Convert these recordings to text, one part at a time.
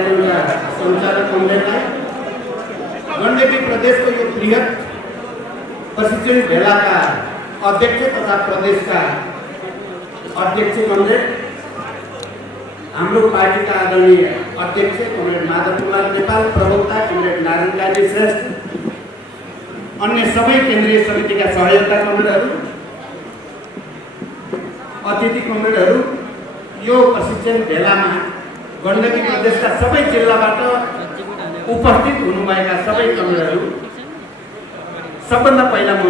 कार्यक्रमका सञ्चालक मण्डललाई, गण्डकी प्रदेशको यो बृहत प्रशिक्षण भेलाका अध्यक्ष तथा प्रदेशका अध्यक्ष मण्डल, हाम्रो पार्टीका आदरणीय अध्यक्ष कमरेड माधव कुमार नेपाल, प्रवक्ता कमरेड नारायण काजी श्रेष्ठ, अन्य सबै केन्द्रीय समितिका सहयोगका कमरेडहरू, अतिथि कमरेडहरू, यो प्रशिक्षण भेलामा गण्डकी प्रदेशका सबै जिल्लाबाट उपस्थित हुनुभएका सबै कमरेडहरू, सबभन्दा पहिला म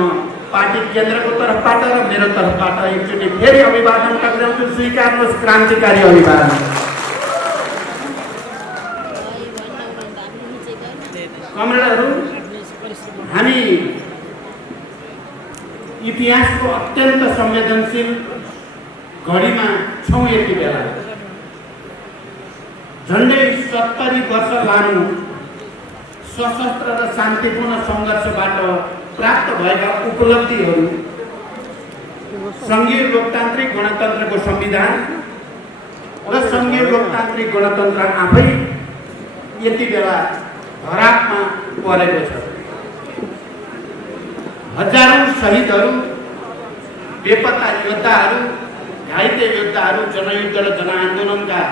पार्टी केन्द्रको तर्फबाट र मेरो तर्फबाट एकचोटि फेरि अभिवादन टक्राउँछु। स्वीकार्नुहोस् क्रान्तिकारी अभिवादन। कमरेडहरू, हामी इतिहासको अत्यन्त संवेदनशील घडीमा छौँ। यति बेला झन्डै 70 वर्ष लामो सशस्त्र र शान्तिपूर्ण सङ्घर्षबाट प्राप्त भएका उपलब्धिहरू, सङ्घीय लोकतान्त्रिक गणतन्त्रको संविधान र सङ्घीय लोकतान्त्रिक गणतन्त्र आफै यति बेला धरापमा परेको छ। हजारौं शहीदहरू, बेपत्ता योद्धाहरू, घाइते योद्धाहरू, जनयुद्ध र जनआन्दोलनका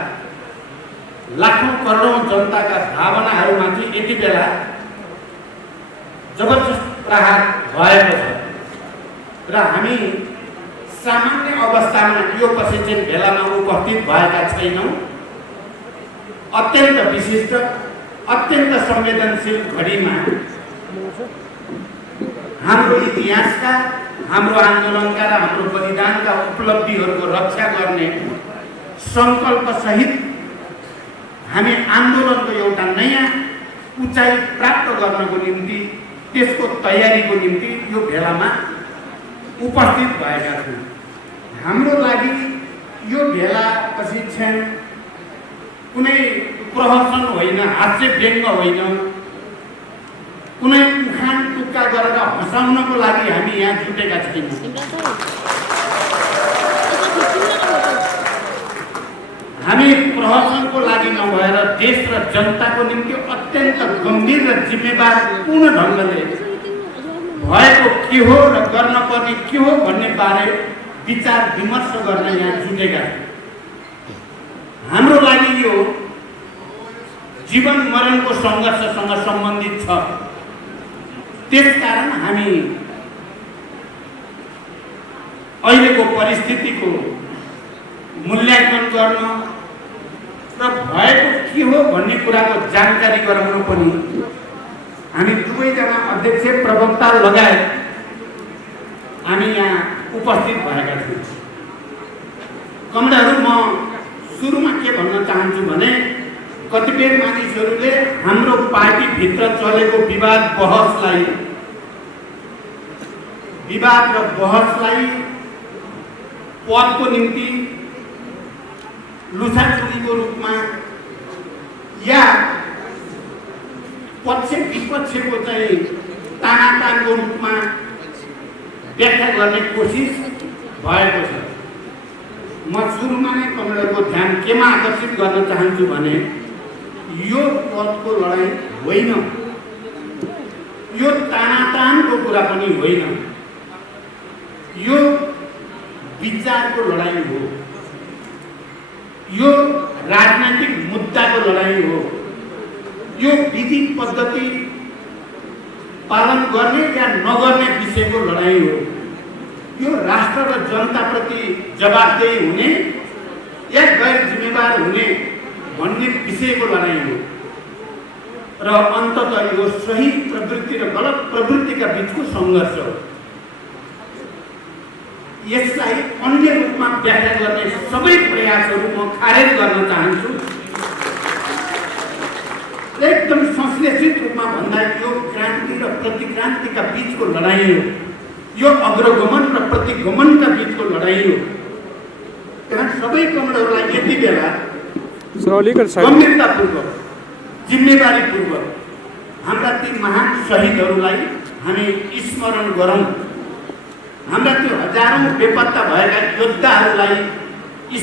लाखौं करोडौं जनताका भावनाहरूमाथि यति बेला जबरजस्त प्रहार भएको छ र हामी सामान्य अवस्थामा यो प्रशिक्षण भेलामा उपस्थित भएका छैनौँ। अत्यन्त विशिष्ट, अत्यन्त संवेदनशील घडीमा हाम्रो इतिहासका, हाम्रो आन्दोलनका र हाम्रो बलिदानका उपलब्धिहरूको रक्षा गर्ने सङ्कल्प सहित हामी आन्दोलनको एउटा नयाँ उचाइ प्राप्त गर्नको निम्ति, त्यसको तयारीको निम्ति यो भेलामा उपस्थित भएका छौँ। हाम्रो लागि यो भेला प्रशिक्षण कुनै प्रहसन होइन, हास्य व्यङ्ग होइन, कुनै उखान टुक्का गरेर हँसाउनको लागि हामी यहाँ जुटेका छैनौँ। हामी प्रहसनको लागि नभएर देश र जनताको निम्ति अत्यन्त गम्भीर र जिम्मेवारपूर्ण ढङ्गले भएको के हो र गर्न पर्ने के हो भन्ने बारे विचार विमर्श गर्न यहाँ जुटेका छौँ। हाम्रो लागि यो जीवन मरणको सङ्घर्षसँग सम्बन्धित छ। त्यसकारण हामी अहिलेको परिस्थितिको मूल्याङ्कन गर्न र भएको के हो भन्ने कुराको जानकारी गराउन पनि हामी दुवैजना अध्यक्ष, प्रवक्ता लगायत हामी यहाँ उपस्थित भएका छौँ। कमरेडहरू, म सुरुमा के भन्न चाहन्छु भने कतिपय मानिसहरूले हाम्रो पार्टीभित्र चलेको विवाद र बहसलाई पदको निम्ति लुछाचुरीको रूपमा या पक्ष विपक्षको चाहिँ तानातानको रूपमा व्याख्या गर्ने कोसिस भएको छ। म सुरुमा नै कमरेडको ध्यान केमा आकर्षित गर्न चाहन्छु भने यो पदको लडाईँ होइन, यो तानातानको कुरा पनि होइन, यो विचारको लडाईँ हो, यो राजनैतिक मुद्दाको लडाईँ हो, यो विधि पद्धति पालन गर्ने या नगर्ने विषयको लडाईँ हो, यो राष्ट्र र जनताप्रति जवाबदेही हुने या गैर जिम्मेवार हुने भन्ने विषयको लडाईँ हो र अन्ततः यो सही प्रवृत्ति र गलत प्रवृत्तिका बीचको सङ्घर्ष हो। यसलाई अन्य रूपमा व्याख्या गर्ने सबै प्रयासहरू म खारेज गर्न चाहन्छु। एकदम संश्लेषित रूपमा भन्दा यो क्रान्ति र प्रतिक्रान्तिका बीचको लडाईँ हो, यो अग्रगमन र प्रतिगमनका बीचको लडाईँ हो। त्यहाँ सबै कमरेडहरूलाई यति बेला गम्भीरतापूर्वक, जिम्मेवारीपूर्वक हाम्रा ती महान शहीदहरूलाई हामी स्मरण गरौँ। हाम्रा त्यो हजारौं बेपत्ता भएका योद्धाहरूलाई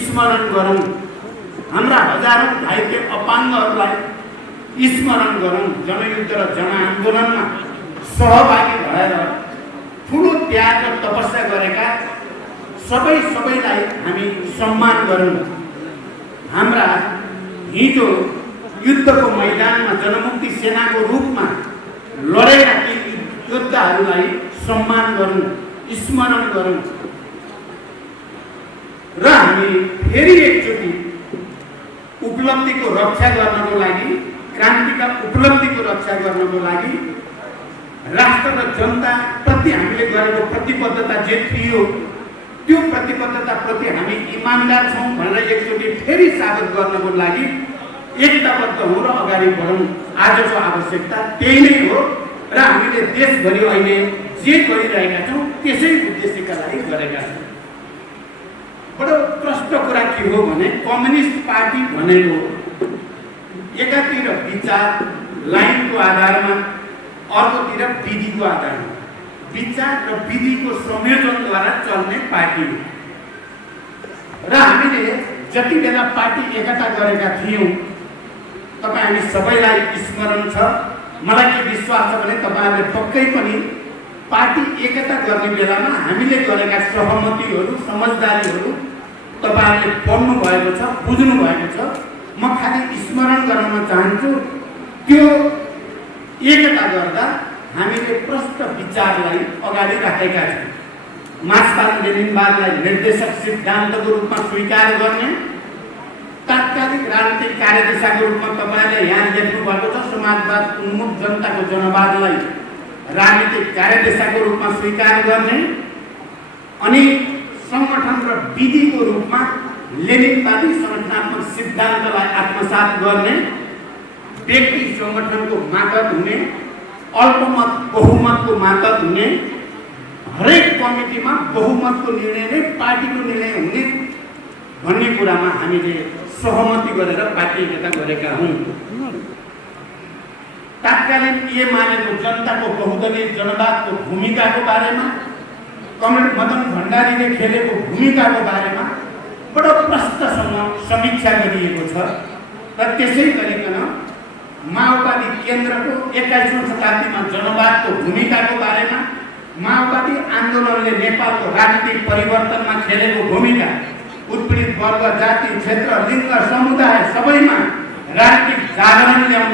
स्मरण गरौँ। हाम्रा हजारौं घाइते अपाङ्गहरूलाई स्मरण गरौँ। जनयुद्ध र जनआन्दोलनमा सहभागी भएर ठुलो त्याग र तपस्या गरेका सबैलाई हामी सम्मान गरौँ। हाम्रा हिजो युद्धको मैदानमा जनमुक्ति सेनाको रूपमा लडेका ती योद्धाहरूलाई सम्मान गरौँ, स्मरण गरौँ र हामी फेरि एकचोटि उपलब्धिको रक्षा गर्नको लागि, क्रान्तिका उपलब्धिको रक्षा गर्नको लागि राष्ट्र र जनताप्रति हामीले गरेको प्रतिबद्धता जे थियो त्यो प्रतिबद्धताप्रति हामी इमानदार छौँ भनेर एकचोटि फेरि साबित गर्नको लागि एकताबद्ध हौँ र अगाडि बढौँ। आजको आवश्यकता त्यही नै हो र हामीले देशभरि अहिले जे गरिरहेका छौँ त्यसै उद्देश्यका लागि गरेका छौँ। बडो प्रष्ट कुरा के हो भने कम्युनिस्ट पार्टी भनेको एकातिर विचार लाइनको आधारमा, अर्कोतिर विधिको आधारमा, विचार र विधिको संयोजनद्वारा चल्ने पार्टी हो। र हामीले जति बेला पार्टी एकता गरेका थियौँ, तपाईँ हामी सबैलाई स्मरण छ। मलाई के विश्वास छ भने तपाईँहरूले पक्कै पनि पार्टी एकता गर्ने बेलामा हामीले गरेका सहमतिहरू, समझदारीहरू तपाईँहरूले पढ्नु भएको छ, बुझ्नु भएको छ। म खालि स्मरण गराउन चाहन्छु, त्यो एकता गर्दा हामीले प्रष्ट विचारलाई अगाडि राखेका छौँ। मार्क्सवाद लेनिनवादलाई निर्देशक सिद्धान्तको रूपमा स्वीकार गर्ने, तात्कालिक राजनीतिक कार्यदिशाको रूपमा तपाईँले यहाँ लेख्नु भएको छ। समाजवाद उन्मुख जनताको जनवादलाई राजनीतिक कार्यदिशाको रूपमा स्वीकार गर्ने अनि संगठन र विधिको रूपमा लेनिनवादी संगठनात्मक सिद्धान्तलाई आत्मसात गर्ने, व्यक्ति संगठनको मातहत हुने, अल्पमत बहुमतको मातहत हुने, हरेक कमिटीमा बहुमतको निर्णय नै पार्टीको निर्णय हुने भन्ने कुरामा हामीले सहमति गरेर पार्टी एकता गरेका हौँ। तात्कालीन एमालेको जनताको बहुदलीय जनवादको भूमिकाको बारेमा, कमरेड मदन भण्डारीले खेलेको भूमिकाको बारेमा बडो प्रष्टसँग समीक्षा गरिएको छ। र त्यसै गरिकन माओवादी केन्द्रको 21औं शताब्दीमा जनवादको भूमिकाको बारेमा, माओवादी आन्दोलनले नेपालको राजनीतिक परिवर्तनमा खेलेको भूमिका, उत्पीडित वर्ग, जाति, क्षेत्र, लिङ्ग, समुदाय सबैमा राजनीतिक जागरण ल्याउन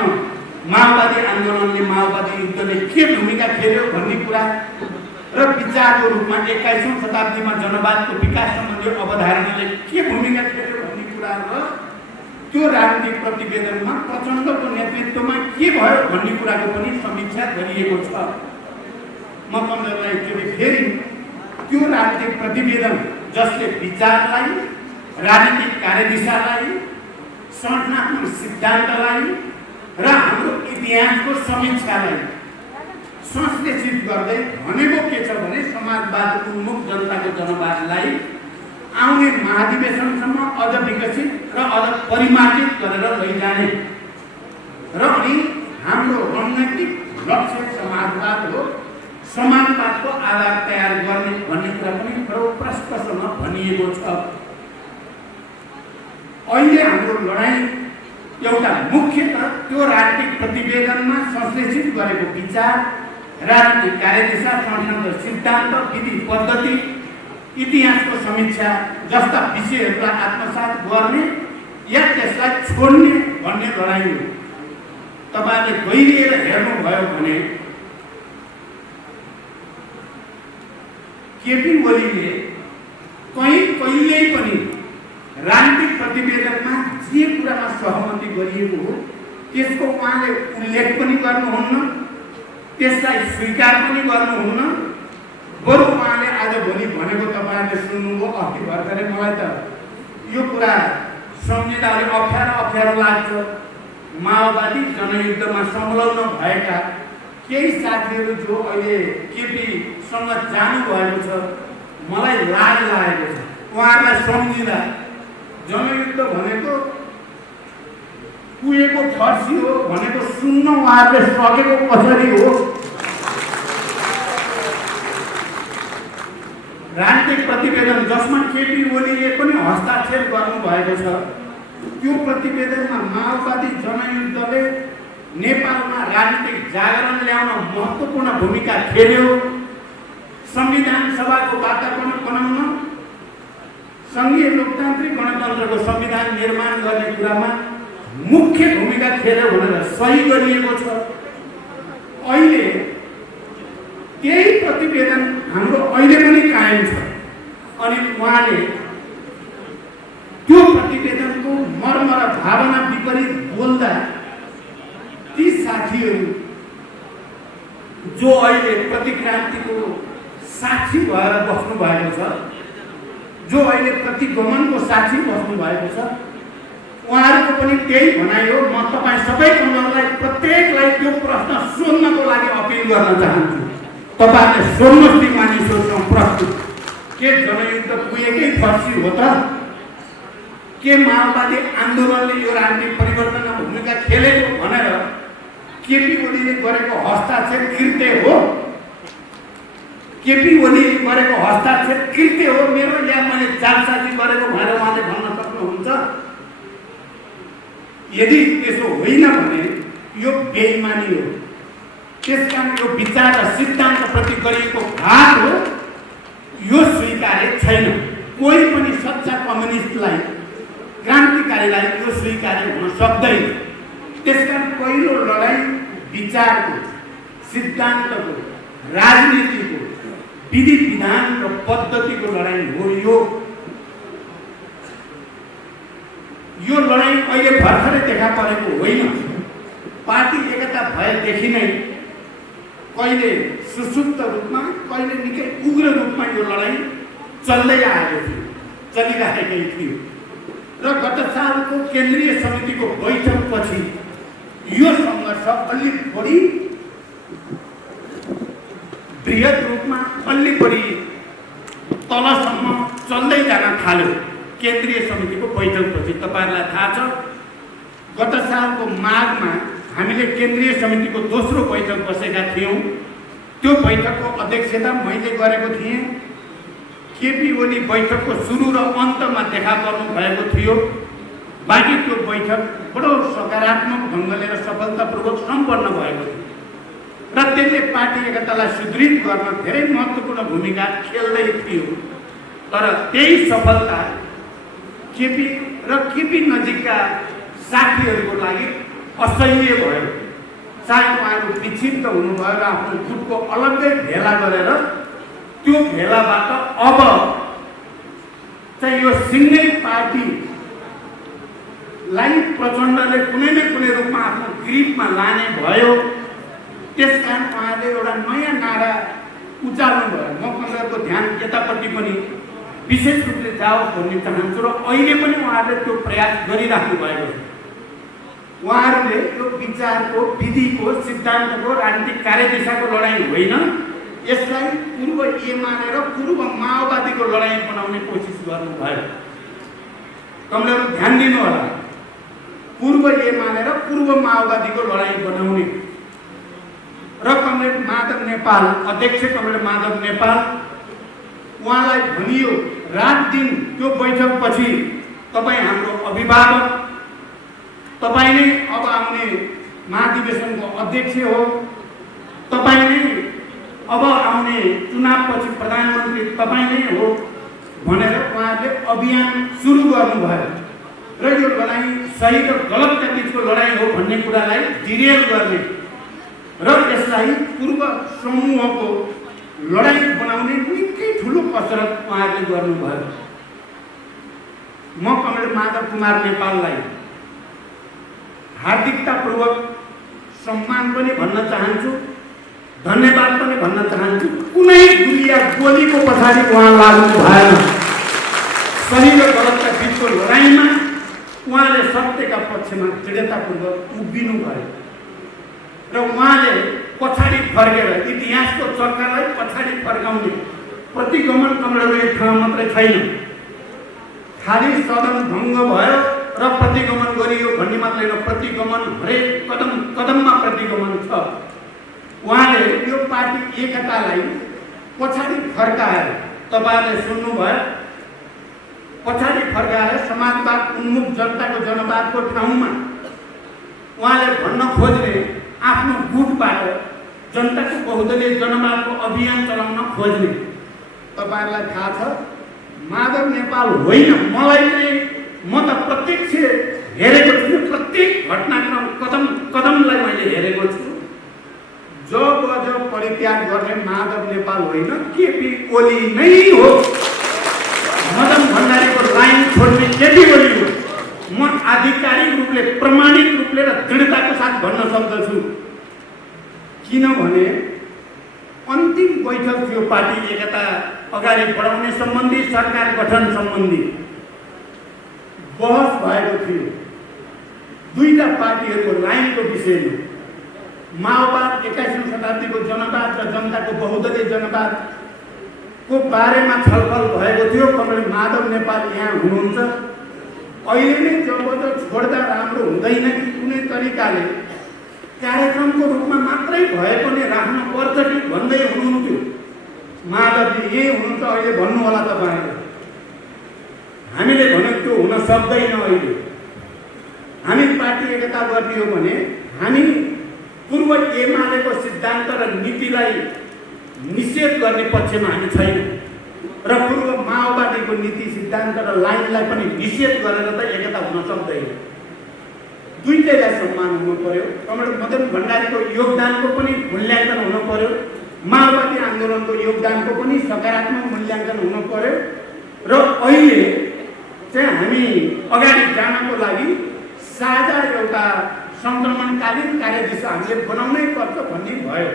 माओवादी आन्दोलनले, माओवादी युद्धले के भूमिका खेल्यो भन्ने कुरा र विचारको रूपमा 21औं शताब्दीमा जनवादको विकास सम्बन्धी अवधारणाले के भूमिका खेल्यो भन्ने कुरा र त्यो राजनीतिक प्रतिवेदनमा प्रचण्डको नेतृत्वमा के भयो भन्ने कुराको पनि समीक्षा गरिएको छ। म तपाईँहरूलाई एकचोटि फेरि त्यो राजनीतिक प्रतिवेदन जसले विचारलाई, राजनीतिक कार्यदिशालाई, संगठनात्मक सिद्धान्तलाई र हाम्रो इतिहासको समीक्षालाई संश्लेषित गर्दै भनेको के छ भने समाजवाद उन्मुख जनताको जनवादलाई आउने महाधिवेशनसम्म अझ विकसित र अझ परिमार्जित गरेर लैजाने र अनि हाम्रो रणनीतिक लक्ष्य समाजवाद हो, समाजवादको आधार तयार गर्ने भन्ने कुरा पनि बडो प्रष्टसँग भनिएको छ। अहिले हाम्रो लडाइँ एउटा मुख्यतः त्यो राजनीतिक प्रतिवेदनमा संश्लेषित गरेको विचार, राजनीतिक कार्यदिशा, संगठनको सिद्धान्त, विधि पद्धति, इतिहासको समीक्षा जस्ता विषयहरूलाई आत्मसात गर्ने या त्यसलाई छोड्ने भन्ने लडाइँ हो। तपाईँले गहिरिएर हेर्नुभयो भने केपी ओलीले कहिल्यै पनि राजनीतिक प्रतिवेदनमा जे कुरामा सहमति गरिएको हो त्यसको उहाँले उल्लेख पनि गर्नुहुन्न, त्यसलाई स्वीकार पनि गर्नुहुन्न। बरु उहाँले आजभोलि भनेको तपाईँहरूले सुन्नुभयो अस्ति भर्खरै। मलाई त यो कुरा सम्झिँदा अलिक अप्ठ्यारो लाग्छ। माओवादी जनयुद्धमा संलग्न भएका केही साथीहरू जो अहिले केपीसँग जानुभएको छ, मलाई लाज लागेको छ उहाँहरूलाई सम्झिँदा। जनयुद्ध भनेको कुहेको फर्सी हो भनेको सुन्न उहाँहरूले सकेको कसरी हो। राजनीतिक प्रतिवेदन जसमा केपी ओलीले पनि हस्ताक्षर गर्नुभएको छ, त्यो प्रतिवेदनमा माओवादी जनयुद्धले नेपालमा राजनीतिक जागरण ल्याउन महत्त्वपूर्ण भूमिका खेल्यो, संविधान सभाको वातावरण बनाउन, सङ्घीय लोकतान्त्रिक गणतन्त्रको संविधान निर्माण गर्ने कुरामा मुख्य भूमिका खेल्यो भनेर सही गरिएको छ। अहिले त्यही प्रतिवेदन हाम्रो अहिले पनि कायम छ। अनि उहाँले त्यो प्रतिवेदनको मर्म र भावना विपरीत बोल्दा ती साथीहरू जो अहिले प्रतिक्रान्तिको साक्षी भएर बस्नु भएको छ, जो अहिले प्रतिगमनको साक्षी बस्नु भएको छ, उहाँहरूको पनि त्यही भनाइ हो। म तपाईँ सबै कमजोरलाई प्रत्येकलाई त्यो प्रश्न सोध्नको लागि अपिल गर्न चाहन्छु। तपाईँहरूले सोध्नुहोस् ती मानिसहरूसँग प्रश्न, के जनयुद्ध पुगेकै फर्सी हो त? के माओवादी आन्दोलनले यो राजनीतिक परिवर्तनमा भूमिका खेलेको भनेर केपी ओलीले गरेको हस्ताक्षर कृत्य हो? केपी ओलीले गरेको हस्ताक्षर कृत्य हो मेरो, या मैले जालसाजी गरेको भनेर उहाँले भन्न सक्नुहुन्छ? यदि त्यसो होइन भने यो बेइमानी हो। त्यसकारण यो विचार र सिद्धान्तप्रति गरिएको घात हो, यो स्वीकार्य छैन। कोही पनि सच्चा कम्युनिस्टलाई, क्रान्तिकारीलाई यो स्वीकार्य हुन सक्दैन। त्यसकारण पहिलो लडाइँ विचारको, सिद्धान्तको, राजनीतिको, विधि विधान र पद्धतिको लडाइँ हो। यो लडाइँ अहिले भर्खरै देखा परेको होइन। पार्टी एकता भएदेखि नै कहिले सुसुप्त रूपमा, कहिले निकै उग्र रूपमा यो लडाइँ चल्दै आएको थियो, चलिरहेकै थियो। र गत सालको केन्द्रीय समितिको बैठकपछि यो सङ्घर्ष अलि बढी बृहत रूपमा, अलि बढी तलसम्म चल्दै जान थाल्यो। केन्द्रीय समितिको बैठकपछि तपाईँहरूलाई थाहा छ, गत सालको माघमा हामीले केन्द्रीय समितिको दोस्रो बैठक बसेका थियौँ। त्यो बैठकको अध्यक्षता मैले गरेको थिएँ। केपी ओली बैठकको सुरु र अन्तमा देखा पर्नु भएको थियो। बाँकी त्यो बैठक बडो सकारात्मक ढङ्गले र सफलतापूर्वक सम्पन्न भएको थियो र त्यसले पार्टी एकतालाई सुदृढ गर्न धेरै महत्त्वपूर्ण भूमिका खेल्दै थियो। तर त्यही सफलता केपी नजिकका साथीहरूको लागि असह्य भयो। चाहे उहाँहरू विक्षिप्त हुनुभयो र आफ्नो गुटको अलग्गै भेला गरेर त्यो भेलाबाट अब चाहिँ यो सिङ्गै पार्टीलाई प्रचण्डले कुनै न कुनै रूपमा आफ्नो ग्रिपमा लाने भयो। त्यसकारण उहाँले एउटा नयाँ नारा उचाल्नु भयो। म कमरेडको ध्यान यतापट्टि पनि विशेष रूपले जाओस् भन्ने चाहन्छु र अहिले पनि उहाँहरूले त्यो प्रयास गरिराख्नु भएको छ। उहाँहरूले यो विचारको, विधिको, सिद्धान्तको, राजनीतिक कार्यदिशाको लडाइँ होइन, यसलाई पूर्व एमाले र पूर्व माओवादीको लडाइँ बनाउने कोसिस गर्नुभयो। कमरेडहरू ध्यान दिनु होला, पूर्व एमाले र पूर्व माओवादीको लडाइँ बनाउने। र कमरेड माधव नेपाल, अध्यक्ष कमरेड माधव नेपाल, उहाँलाई भनियो रात दिन त्यो बैठकपछि, तपाईँ हाम्रो अभिभावक, तपाईँ नै अब आउने महाधिवेशनको अध्यक्ष हो, तपाईँ नै अब आउने चुनावपछि प्रधानमन्त्री तपाईँ नै हो भनेर उहाँले अभियान सुरु गर्नुभयो। र यो लडाइँ सही र गलतका बिचको लडाइँ हो भन्ने कुरालाई डिरेल गर्ने र यसलाई पूर्व समूहको लडाइँ बनाउने निकै ठुलो कसरत उहाँहरूले गर्नुभयो। म कमरेड माधव कुमार नेपाललाई हार्दिकतापूर्वक सम्मान पनि भन्न चाहन्छु, धन्यवाद पनि भन्न चाहन्छु। कुनै गुलिया गोलीको पछाडि उहाँ लाग्नु भएन। सही र गलतका बिचको लडाइँमा उहाँले सत्यका पक्षमा दृढतापूर्वक उभिनु भयो र उहाँले पछाडि फर्केर इतिहासको चक्करलाई पछाडि फर्काउने प्रतिगमन कमरेडको एक ठाउँ मात्रै छैन। खालि सदन भङ्ग भयो र प्रतिगमन गरियो भन्ने मात्रै होइन, प्रतिगमन हरेक कदम कदममा प्रतिगमन छ। उहाँले यो पार्टी एकतालाई पछाडि फर्काएर, तपाईँहरूले सुन्नुभयो, पछाडि फर्काएर समाजवाद उन्मुख जनताको जनवादको ठाउँमा उहाँले भन्न खोज्ने आफ्नो गुटबाट जनताको बहुदलीय जनवादको अभियान चलाउन खोज्ने तपाईहरुलाई थाहा छ माधव नेपाल होइन मलाई चाहिँ म त प्रत्यक्ष हेरेको छु प्रत्येक घटनाक्रम कदम कदमलाई मैले हेरेको छु जब परित्याग गर्ने माधव नेपाल होइन केपी ओली नै हो मदन भण्डारीको लाइन छोड्ने केपी ओली हो म आधिकारिक रूपले प्रमाणित रूपले र दृढताको साथ भन्न सक्दछु किनभने अन्तिम बैठक थियो पार्टी एकता अगाडि बढाउने सम्बन्धी सरकार गठन सम्बन्धी बहस भएको थियो दुईटा पार्टीहरूको लाइनको विषयमा माओवाद 21औं शताब्दीको जनवाद र जनताको बहुदलीय जनवादको बारेमा छलफल भएको थियो कमरेड माधव नेपाल यहाँ हुनुहुन्छ अहिले नै जब छोड्दा राम्रो हुँदैन कि कुनै तरिकाले कार्यक्रमको रूपमा मात्रै भए पनि राख्न पर्छ कि भन्दै हुनुहुन्थ्यो माधवजी यही हुनुहुन्छ अहिले भन्नु होला तपाईहरु हामीले भनेको त्यो हुन सक्दैन अहिले हामी पार्टी एकता गर्ने हो भने हामी पूर्व एमालेको सिद्धान्त र नीतिलाई निषेध गर्ने पक्षमा हामी छैनौं र पूर्व माओवादीको नीति सिद्धान्त र लाइनलाई पनि निषेध गरेर त एकता हुन सक्दैन दुईटैलाई सम्मान हुनु पर्यो कमरेड मदन भण्डारीको योगदानको पनि मूल्याङ्कन हुनु पर्यो माओवादी आन्दोलनको योगदानको पनि सकारात्मक मूल्याङ्कन हुनु पर्यो र अहिले चाहिँ हामी अगाडि जानको लागि साझा एउटा संक्रमणकालीन कार्यदिशा हामीले बनाउनै पर्छ भन्ने भयो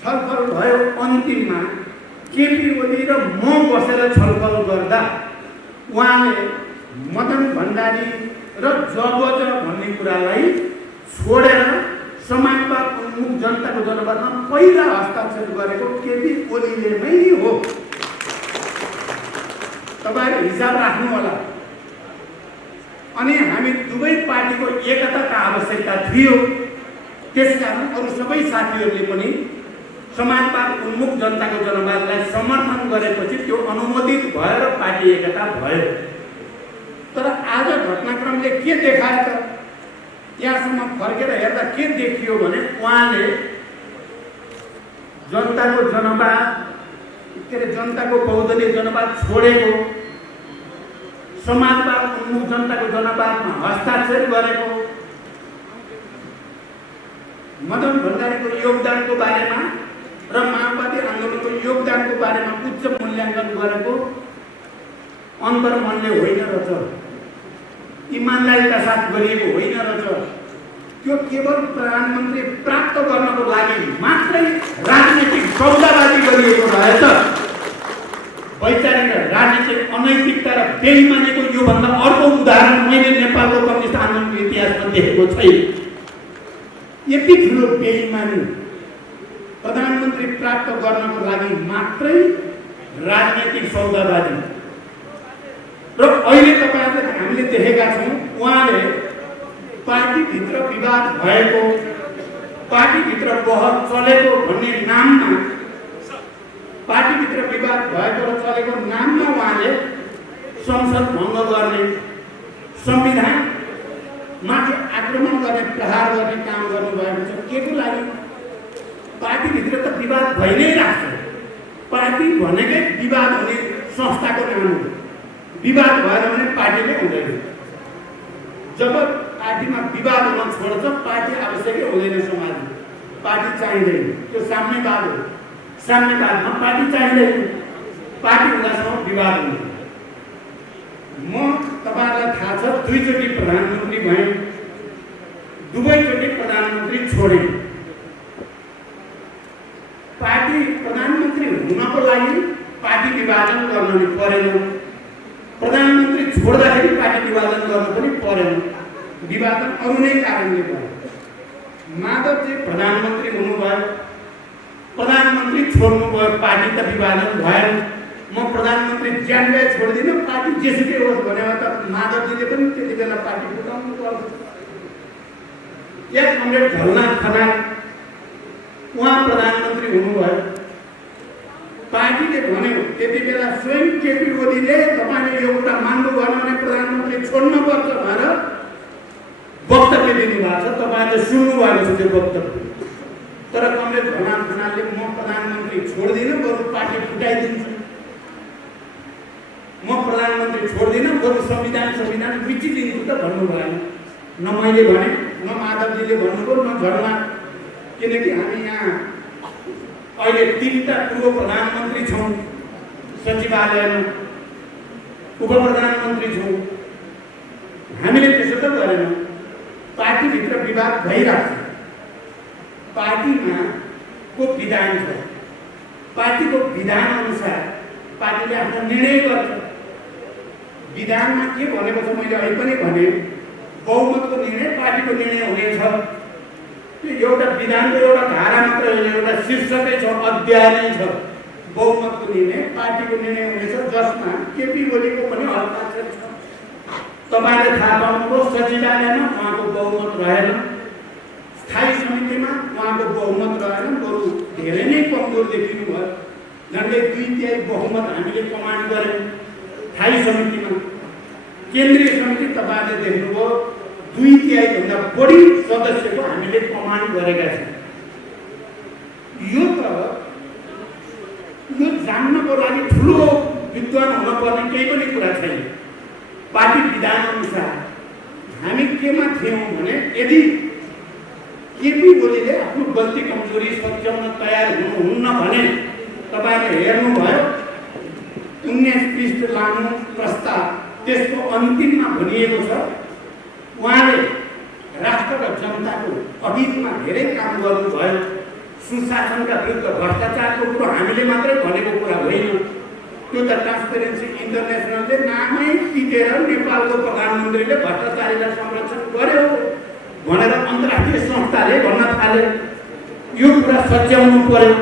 छलफल भयो अन्तिममा केपी ओली र म बसेर छलफल गर्दा उहाँले मदन भण्डारी र जबज भन्ने कुरालाई छोडेर समाजवाद उन्मुख जनताको जनवादमा पहिला हस्ताक्षर गरेको केपी ओलीले नै हो तपाईहरु हिसाब राख्नु होला अनि हामी दुवै पार्टीको एकताका आवश्यकता थियो त्यसकारण अरु सबै साथीहरूले पनि समाजवाद उन्मुख जनताको जनवादलाई समर्थन गरेपछि त्यो अनुमोदित भएर पार्टी एकता भयो तर आज घटनाक्रमले के देखायो त यहाँसम्म फर्केर हेर्दा के देखियो भने उहाँले जनताको जनवाद जनताको बहुदलीय जनवाद छोडेको समाजवाद उन्मुख जनताको जनवादमा हस्ताक्षर गरेको मदन भण्डारीको योगदानको बारेमा र माओवादी आन्दोलनको योगदानको बारेमा उच्च मूल्याङ्कन गरेको अन्तर्मनले होइन रहेछ इमानदारीका साथ गरिएको होइन रहेछ त्यो केवल प्रधानमन्त्री प्राप्त गर्नको लागि मात्रै राजनीतिक सौदाबाजी गरिएको रहेछ वैचारिक राजनीतिक अनैतिकता र बेइमानीको योभन्दा अर्को उदाहरण मैले नेपालको कम्युनिस्ट आन्दोलनको इतिहासमा देखेको छैन यति ठुलो बेइमानी प्रधानमन्त्री प्राप्त गर्नको लागि मात्रै राजनीतिक सौदाबाजी र अहिले तपाईहरुले हामीले देखेका छौं उहाँले पार्टीभित्र विवाद भएको पार्टीभित्र बहस चलेको भन्ने नाममा पार्टीभित्र विवाद भएको र चलेको नाममा उहाँले संसद भङ्ग गर्ने संविधान माथि आक्रमण गर्ने प्रहार गर्ने काम गर्नुभएको छ केको लागि पार्टीभित्र त विवाद भइ नै राख्छ पार्टी भनेकै विवाद हुने संस्थाको नाम हो विवाद भएन भने पार्टीले हुँदैन जब पार्टीमा विवाद हुन छोड्छ पार्टी आवश्यकै हुँदैन समाजमा पार्टी चाहिँदैन त्यो साम्यवाद हो साम्यवादमा पार्टी चाहिँदैन पार्टी हुँदासम्म विवाद हुन्छ म तपाईहरुलाई थाहा छ दुईचोटि प्रधानमन्त्री भए दुवैचोटि प्रधानमन्त्री छोडे पार्टी प्रधानमन्त्री हुनको लागि पार्टी विभाजन गर्न नि परेन प्रधानमन्त्री छोड्दाखेरि पार्टी विभाजन गर्न पनि परेन विभाजन अरु नै कारणले भयो माधवजी प्रधानमन्त्री हुनुभयो प्रधानमन्त्री छोड्नुभयो पार्टी त विभाजन भएन म प्रधानमन्त्री ज्यानलाई छोड्दिन पार्टी जेसुकै होस् भनेर त माधवजीले पनि त्यति बेला पार्टी बुझाउनु पर्छ एक कमरेड झलनाथ खनाल उहाँ प्रधानमन्त्री हुनुभयो पार्टीले भन्यो त्यति बेला स्वयं केपी ओलीले तपाईँले यो कुरा मान्नु भएन भने प्रधानमन्त्री छोड्नुपर्छ भनेर वक्तव्य दिनुभएको छ। तपाईँले सुन्नु भएको छ त्यो वक्तव्य। तर कमरेड भगवान खनालले म प्रधानमन्त्री छोड्दिनँ, बरु पार्टी फुटाइदिन्छु, म प्रधानमन्त्री छोड्दिनँ, बरु संविधान बिचिदिन्छु त भन्नु भएन। न मैले भने, न माधवजीले भन्नुभयो, न झरमा। किनकि हामी यहाँ अहिले 3टा पूर्व प्रधानमन्त्री छौँ सचिवालयमा, उप प्रधानमन्त्री छौँ। हामीले त्यसो त गरेनौँ। पार्टीभित्र विवाद भइरहेको छ। पार्टीमा को विधान छ, पार्टीको विधान अनुसार पार्टीले आफ्नो निर्णय गर्छ। विधानमा के भनेको छ मैले अहिले पनि भने, बहुमतको निर्णय पार्टीको निर्णय हुनेछ। त्यो एउटा विधानको एउटा धारा मात्र होइन, एउटा शीर्षकै छ, अध्याय नै छ। बहुमतको निर्णय पार्टीको निर्णय हुनेछ, जसमा केपी ओलीको पनि हस्ताक्षर छ। तपाईँले थाहा पाउनुभयो सचिवालयमा उहाँको बहुमत रहेन, स्थायी समितिमा उहाँको बहुमत रहेन, बरु धेरै नै कमजोर देखिनु भयो। झन्डै 2/3 बहुमत हामीले कमान्ड गऱ्यौँ स्थायी समितिमा। केन्द्रीय समिति तपाईँले देख्नुभयो 2/3 भन्दा बढी सदस्यको हामीले कमान्ड गरेका छौँ। यो जान्नको लागि ठुलो विद्वान हुनुपर्ने केही पनि कुरा छैन। पार्टी विधान अनुसार हामी केमा थियौँ भने, यदि केपी ओलीले आफ्नो गल्ती कमजोरी सच्याउन तयार हुनुहुन्न भने तपाईँले हेर्नुभयो 19 पृष्ठ लामो प्रस्ताव, त्यसको अन्तिममा भनिएको छ उहाँले राष्ट्र र जनताको अहितमा धेरै काम गर्नुभयो। सुशासनका विरुद्ध भ्रष्टाचारको कुरो हामीले मात्रै भनेको कुरा होइन। त्यो त ट्रान्सपेरेन्सी इन्टरनेसनलले नामै टिकेर नेपालको प्रधानमन्त्रीले भ्रष्टाचारीलाई संरक्षण गर्यो भनेर अन्तर्राष्ट्रिय संस्थाले भन्न थाले। यो कुरा सच्याउनु पर्यो,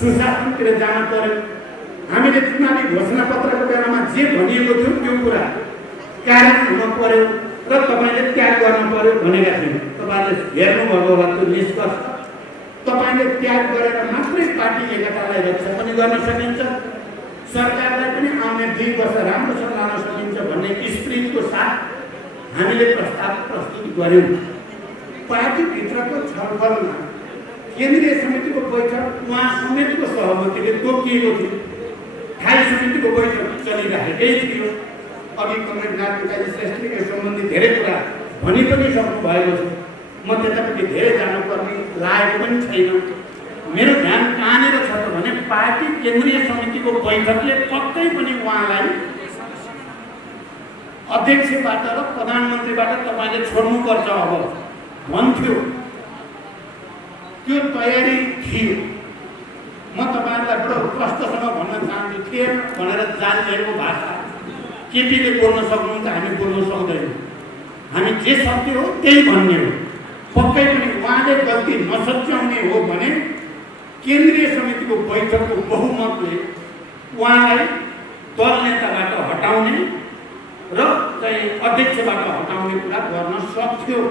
सुशासनतिर जान पर्यो। हामीले चुनावी घोषणापत्रको बेलामा जे भनिएको थियो त्यो कुरा कार्यान्वयन हुन पर्यो र तपाईँले त्याग गर्न पर्यो भनेका थियौँ। तपाईँले हेर्नुभएको होला त्यो निष्कर्ष। तपाईँले त्याग गरेर मात्रै पार्टी एकतालाई रक्षा पनि गर्न सकिन्छ, सरकारलाई पनि आउने 2 वर्ष राम्रोसँग लान सकिन्छ भन्ने स्पिरिटको साथ हामीले प्रस्ताव प्रस्तुत गर्यौँ। पार्टीभित्रको छलफलमा केन्द्रीय समितिको बैठक उहाँ समेतको सहमतिले तोकिएको थियो। स्थायी समितिको बैठक चलिरहेकै थियो। अघि कमरेड नारायण श्रेष्ठले सम्बन्धी धेरै कुरा भनि पनि सक्नु भएको छ। म त्यतापट्टि धेरै जानुपर्ने लागेको पनि छैन। मेरो ध्यान कहाँनिर छ त भने, पार्टी केन्द्रीय समितिको बैठकले पक्कै पनि उहाँलाई अध्यक्षबाट र प्रधानमन्त्रीबाट तपाईँले छोड्नुपर्छ अब भन्थ्यो। त्यो तयारी थियो। म तपाईँहरूलाई बडो प्रष्टसँग भन्न चाहन्छु, थिएन भनेर जानिएको भाषा केपीले बोल्न सक्नुहुन्छ, हामी बोल्न सक्दैनौँ। हामी जे सक्ने हो त्यही भन्ने हो। पक्कै पनि उहाँले गल्ती नसच्याउने हो भने केन्द्रीय समितिको बैठकको बहुमतले उहाँलाई दल नेताबाट हटाउने र चाहिँ अध्यक्षबाट हटाउने कुरा गर्न सक्थ्यो,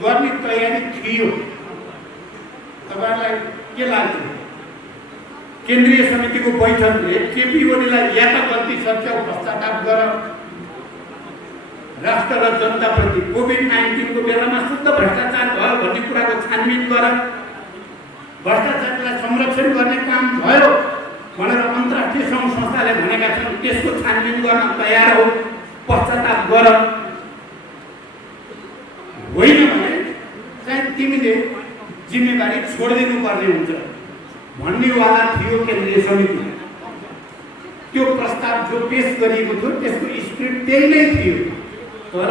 गर्ने तयारी थियो। तपाईँलाई के लाग्छ? केन्द्रीय समितिको बैठकले केपी ओलीलाई या त गल्ती सच्याउ, पश्चाताप गर, राष्ट्र र जनताप्रति कोभिड-19 को बेलामा शुद्ध भ्रष्टाचार भयो भन्ने कुराको छानबिन गर, भ्रष्टाचारलाई संरक्षण गर्ने काम भयो भनेर अन्तर्राष्ट्रिय सङ्घ संस्थाले भनेका छन्, त्यसको छानबिन गर्न तयार हो, पश्चाताप गर। होइन भने चाहिँ तिमीले जिम्मेवारी छोडिदिनु पर्ने हुन्छ भन्नेवाला थियो केन्द्रीय समिति। त्यो प्रस्ताव जो पेश गरिएको थियो त्यसको स्पिरिट त्यही नै थियो। तर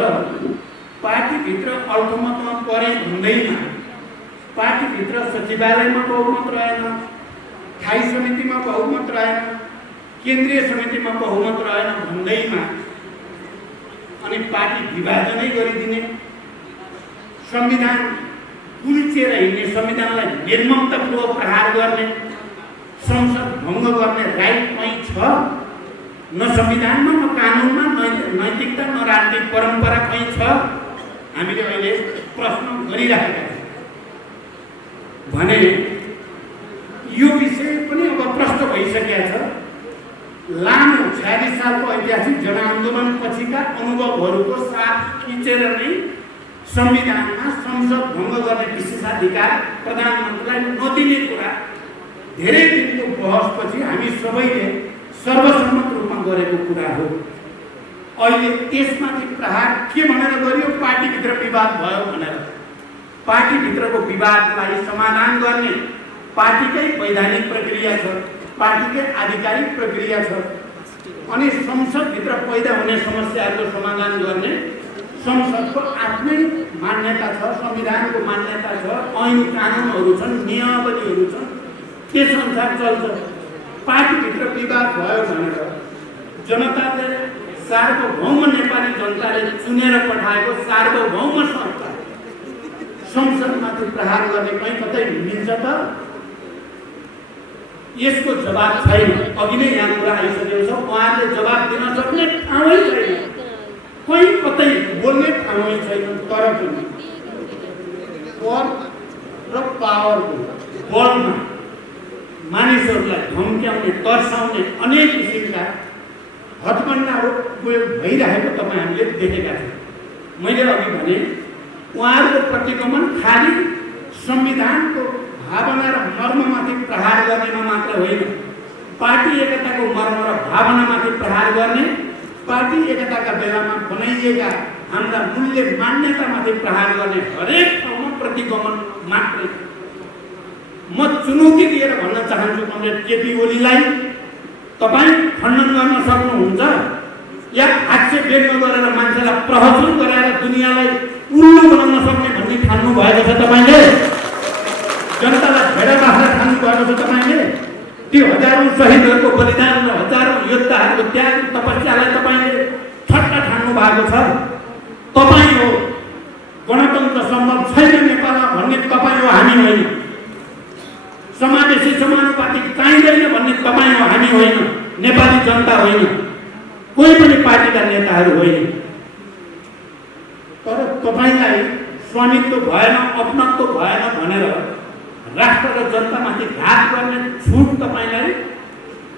पार्टीभित्र अल्पमतमा परे भन्दैमा, पार्टीभित्र सचिवालयमा बहुमत रहेन, स्थायी समितिमा बहुमत रहेन, केन्द्रीय समितिमा बहुमत रहेन भन्दैमा अनि पार्टी विभाजनै गरिदिने, संविधान कुल्चिएर हिँड्ने, संविधानलाई निर्ममतापूर्वक प्रहार गर्ने, संसद भङ्ग गर्ने राइट कहीँ छ? न संविधानमा, न कानुनमा, न नैतिकता, न राजनीतिक परम्परा कहीँ छ? हामीले अहिले प्रश्न गरिरहेका छौँ भने यो विषय पनि अब प्रष्ट भइसकेको छ। लामो 46 सालको ऐतिहासिक जनआन्दोलन पछिका अनुभवहरूको साथ खिचेर नै संविधानमा संसद भङ्ग गर्ने विशेषाधिकार प्रधानमन्त्रीलाई नदिने कुरा धेरै दिनको बहसपछि हामी सबैले सर्वसम्मत रूपमा गरेको कुरा हो। अहिले त्यसमाथि प्रहार के भनेर गरियो? पार्टीभित्र विवाद भयो भनेर। पार्टीभित्रको विवादलाई समाधान गर्ने पार्टीकै वैधानिक प्रक्रिया छ, पार्टीकै आधिकारिक प्रक्रिया छ। अनि संसदभित्र पैदा हुने समस्याहरूको समाधान गर्ने संसदको आफ्नै मान्यता छ, संविधानको मान्यता छ, ऐन कानुनहरू छन्, नियमावलीहरू छन्, त्यसअनुसार चल्छ। पार्टीभित्र विवाद भयो भनेर जनताले सार्वभौम नेपाली जनताले चुनेर पठाएको सार्वभौम संस्था संसदमाथि प्रहार गर्ने कहीँ कतै मिल्छ त? यसको जवाब छैन। अघि नै यहाँ कुरा आइसकेको छ, उहाँले जवाब दिन सक्ने ठाउँै छैन, कहीँ कतै बोल्ने ठाउँै छैन। तर पनि पद र पावरको बलमा मानिसहरूलाई धम्क्याउने, तर्साउने अनेक किसिमका हटकण्डाहरू उपयोग भइरहेको तपाईँ हामीले देखेका छौँ। मैले अघि भने उहाँहरूको प्रतिगमन खालि संविधानको भावना र मर्ममाथि प्रहार गर्नेमा मात्र होइन, पार्टी एकताको मर्म र भावनामाथि प्रहार गर्ने, पार्टी एकताका बेलामा बनाइएका हाम्रा मूल्य मान्यतामाथि प्रहार गर्ने हरेक ठाउँमा प्रतिगमन मात्रै। म चुनौती दिएर भन्न चाहन्छु कमरेड केपी ओलीलाई, तपाईँ खण्डन गर्न सक्नुहुन्छ या हास्य व्यक्त गरेर मान्छेलाई प्रहसन गराएर दुनियाँलाई उल्लु बनाउन सक्ने भन्ने ठान्नु भएको छ तपाईँले? जनतालाई भेडा बाख्रा ठान्नु भएको छ तपाईँले? ती हजारौं शहीदहरूको बलिदान र हजारौं योद्धाहरूको त्याग तपस्यालाई तपाईँले ठट्टा ठान्नु भएको छ। तपाईँ हो गणतन्त्र सम्भव छैन नेपालमा भन्ने तपाईँ हो, हामी होइन। समावेशी समानुपातिक चाहिँदैन भन्ने तपाईँ हो, हामी होइन। नेपाली जनता होइन, कोही पनि पार्टीका नेताहरू होइन। तर तपाईँलाई स्वामित्व भएन, अपनत्व भएन भनेर राष्ट्र र जनतामाथि घात गर्ने छुट तपाईँलाई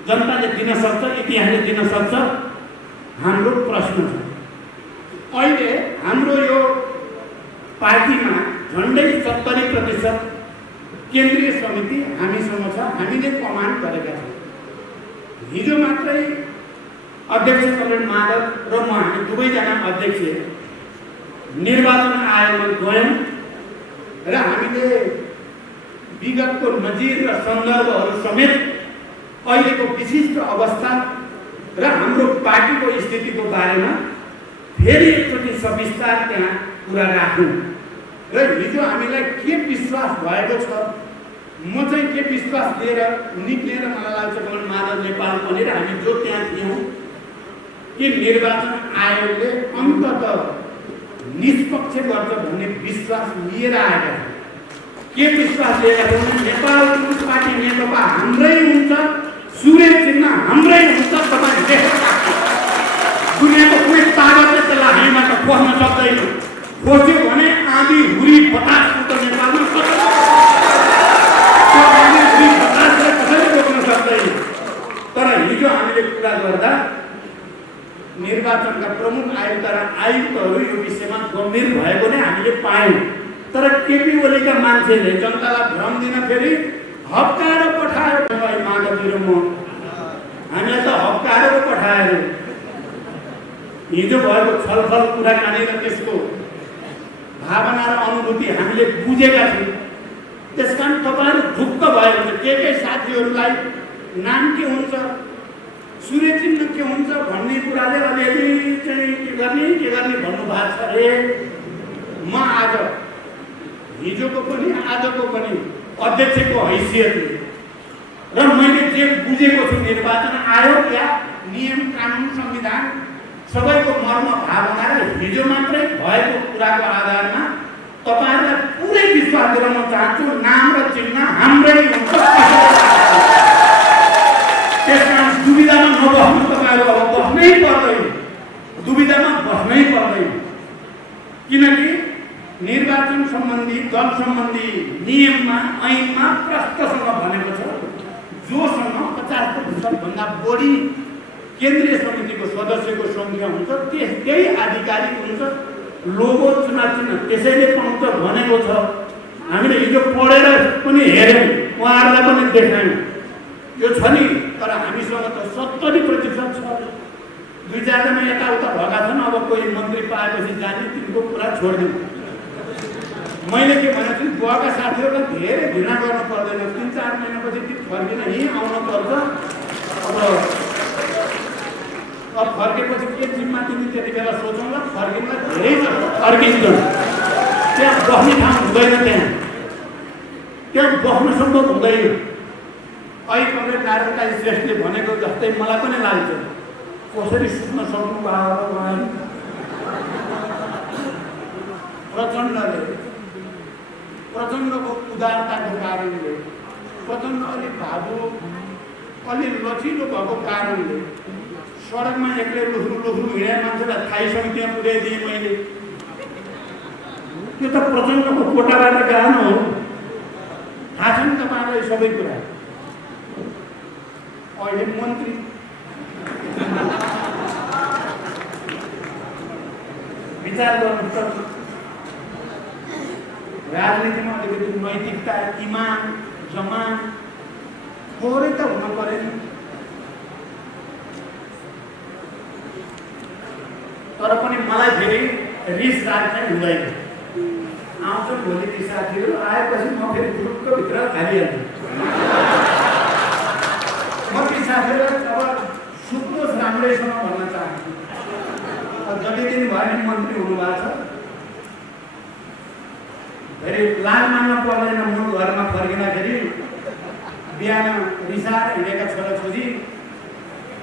जनताले दिन सक्छ, इतिहासले दिन सक्छ। हाम्रो प्रश्न छ, अहिले हाम्रो यो पार्टीमा झन्डै 70% केन्द्रीय समिति हामीसँग छ, हामीले कमान्ड गरेका छौँ। हिजो मात्रै अध्यक्ष कमरेड माधव र म हामी दुवैजना अध्यक्ष निर्वाचन आयोगमा गयौँ र हामीले विगतको नजिर र सन्दर्भहरू समेत अहिलेको विशिष्ट अवस्था र हाम्रो पार्टीको स्थितिको बारेमा फेरि एकचोटि सविस्तार त्यहाँ कुरा राख्यौँ। र हिजो हामीलाई के विश्वास भएको छ, म चाहिँ के विश्वास लिएर निक्लेर मलाई लाग्छ कमरेड माधव नेपाल पनि र हामी जो त्यहाँ थियौँ कि निर्वाचन आयोगले अन्ततः निष्पक्ष गर्छ भन्ने विश्वास लिएर आएका छन्। के विश्वास लिएर नेपाल कम्युनिस्ट पार्टी नेकपा हाम्रै हुन्छ, सूर्य चिन्ह हाम्रै हुन्छ। तपाईँ देखेर दुनियाँको कुनै तागतले त्यसलाई हामीबाट खोज्न सक्दैन। खोज्यो भने आँधी हुरी बतासको त नेपालमा कसैले रोक्न सक्दैन। तर हिजो हामीले कुरा गर्दा निर्वाचनका प्रमुख आयुक्त र आयुक्तहरू यो विषयमा गम्भीर भएको नै हामीले पायौँ। तर केपी ओलीका मान्छेले जनतालाई भ्रम दिन फेरि हप्काएर पठायो। माधवजी र म हामीलाई त हप्काएर पठायो। हिजो भएको छलफल कुराकानी र त्यसको भावना र अनुभूति हामीले बुझेका छौँ। त्यसकारण तपाईँहरू ढुक्क भयो भने के साथीहरूलाई नाम के हुन्छ, सूर्य चिन्ह के हुन्छ भन्ने कुराले अलिअलि चाहिँ के गर्ने भन्नु भएको छ अरे। म आज हिजोको पनि आजको पनि अध्यक्षको हैसियतले र मैले जे बुझेको छु निर्वाचन आयोग या नियम कानुन संविधान सबैको मर्म भावना र हिजो मात्रै भएको कुराको आधारमा तपाईँहरूलाई पुरै विश्वास दिएर म चाहन्छु नाम र चिन्ह हाम्रै हुन्छ। त्यसकारण दुविधामा नबस्नु, तपाईँहरू अब बस्नै पर्दैन, दुविधामा बस्नै पर्दैन। किनकि निर्वाचन सम्बन्धी दल सम्बन्धी नियममा ऐनमा प्रष्टसँग भनेको छ जोसँग 50% भन्दा बढी केन्द्रीय समितिको सदस्यको सङ्ख्या हुन्छ, त्यही आधिकारिक हुन्छ, लोगो चुनाव चिन्ह त्यसैले पाउँछ भनेको छ। हामीले हिजो पढेर पनि हेऱ्यौँ, उहाँहरूलाई पनि देखायौँ, यो छ नि। तर हामीसँग त 70% छ। 2-4 जना यताउता भएका छन्। अब कोही मन्त्री पाएपछि जाने, तिनको कुरा छोडिदिउँ। मैले के भनेको छु, बुवाका साथीहरूलाई धेरै घृणा गर्नु पर्दैन। 3-4 महिनापछि ती फर्किन यहीँ आउनु पर्छ। अब फर्केपछि के जिम्मा तिमी त्यति बेला सोचौँला। फर्किँदा धेरै फर्किन्छ, त्यहाँ बस्ने ठाउँ हुँदैन, त्यहाँ बस्न सम्भव हुँदैन। अहिले कमरेड नारायण श्रेष्ठले भनेको जस्तै मलाई पनि लाग्छ, कसरी सुत्न सक्नु भयो उहाँहरू। प्रचण्डको उदारताको कारणले, प्रचण्ड अलिक भावुक, अलि लचिलो भएको कारणले सडकमा एक्लै लुख्रु हिँडे मान्छेलाई थाहैसँग त्यहाँ पुर्याइदिएँ मैले। त्यो त प्रचण्डको कोटाबाट गान हो। थाहा छ नि तपाईँलाई सबै कुरा। अहिले मन्त्री विचार गर्नुपर्छ। राजनीतिमा अलिकति नैतिकता, इमान, जमान थोरै त हुनु पऱ्यो नि। तर पनि मलाई फेरि रिस राख्नै हुँदैन। आउँछ भोलि ती साथीहरू आएपछि म फेरि ग्रुपको भित्र हालिहाल्छु। म ती साथीहरूलाई अब सुत्नुहोस् राम्रैसँग भन्न चाहन्छु। जति दिन भयो नि मन्त्री हुनुभएको छ, फेरि लाज मान्न पर्दैन। मूल घरमा फर्किँदाखेरि बिहान रिसाएर हिँडेका छोराछोरी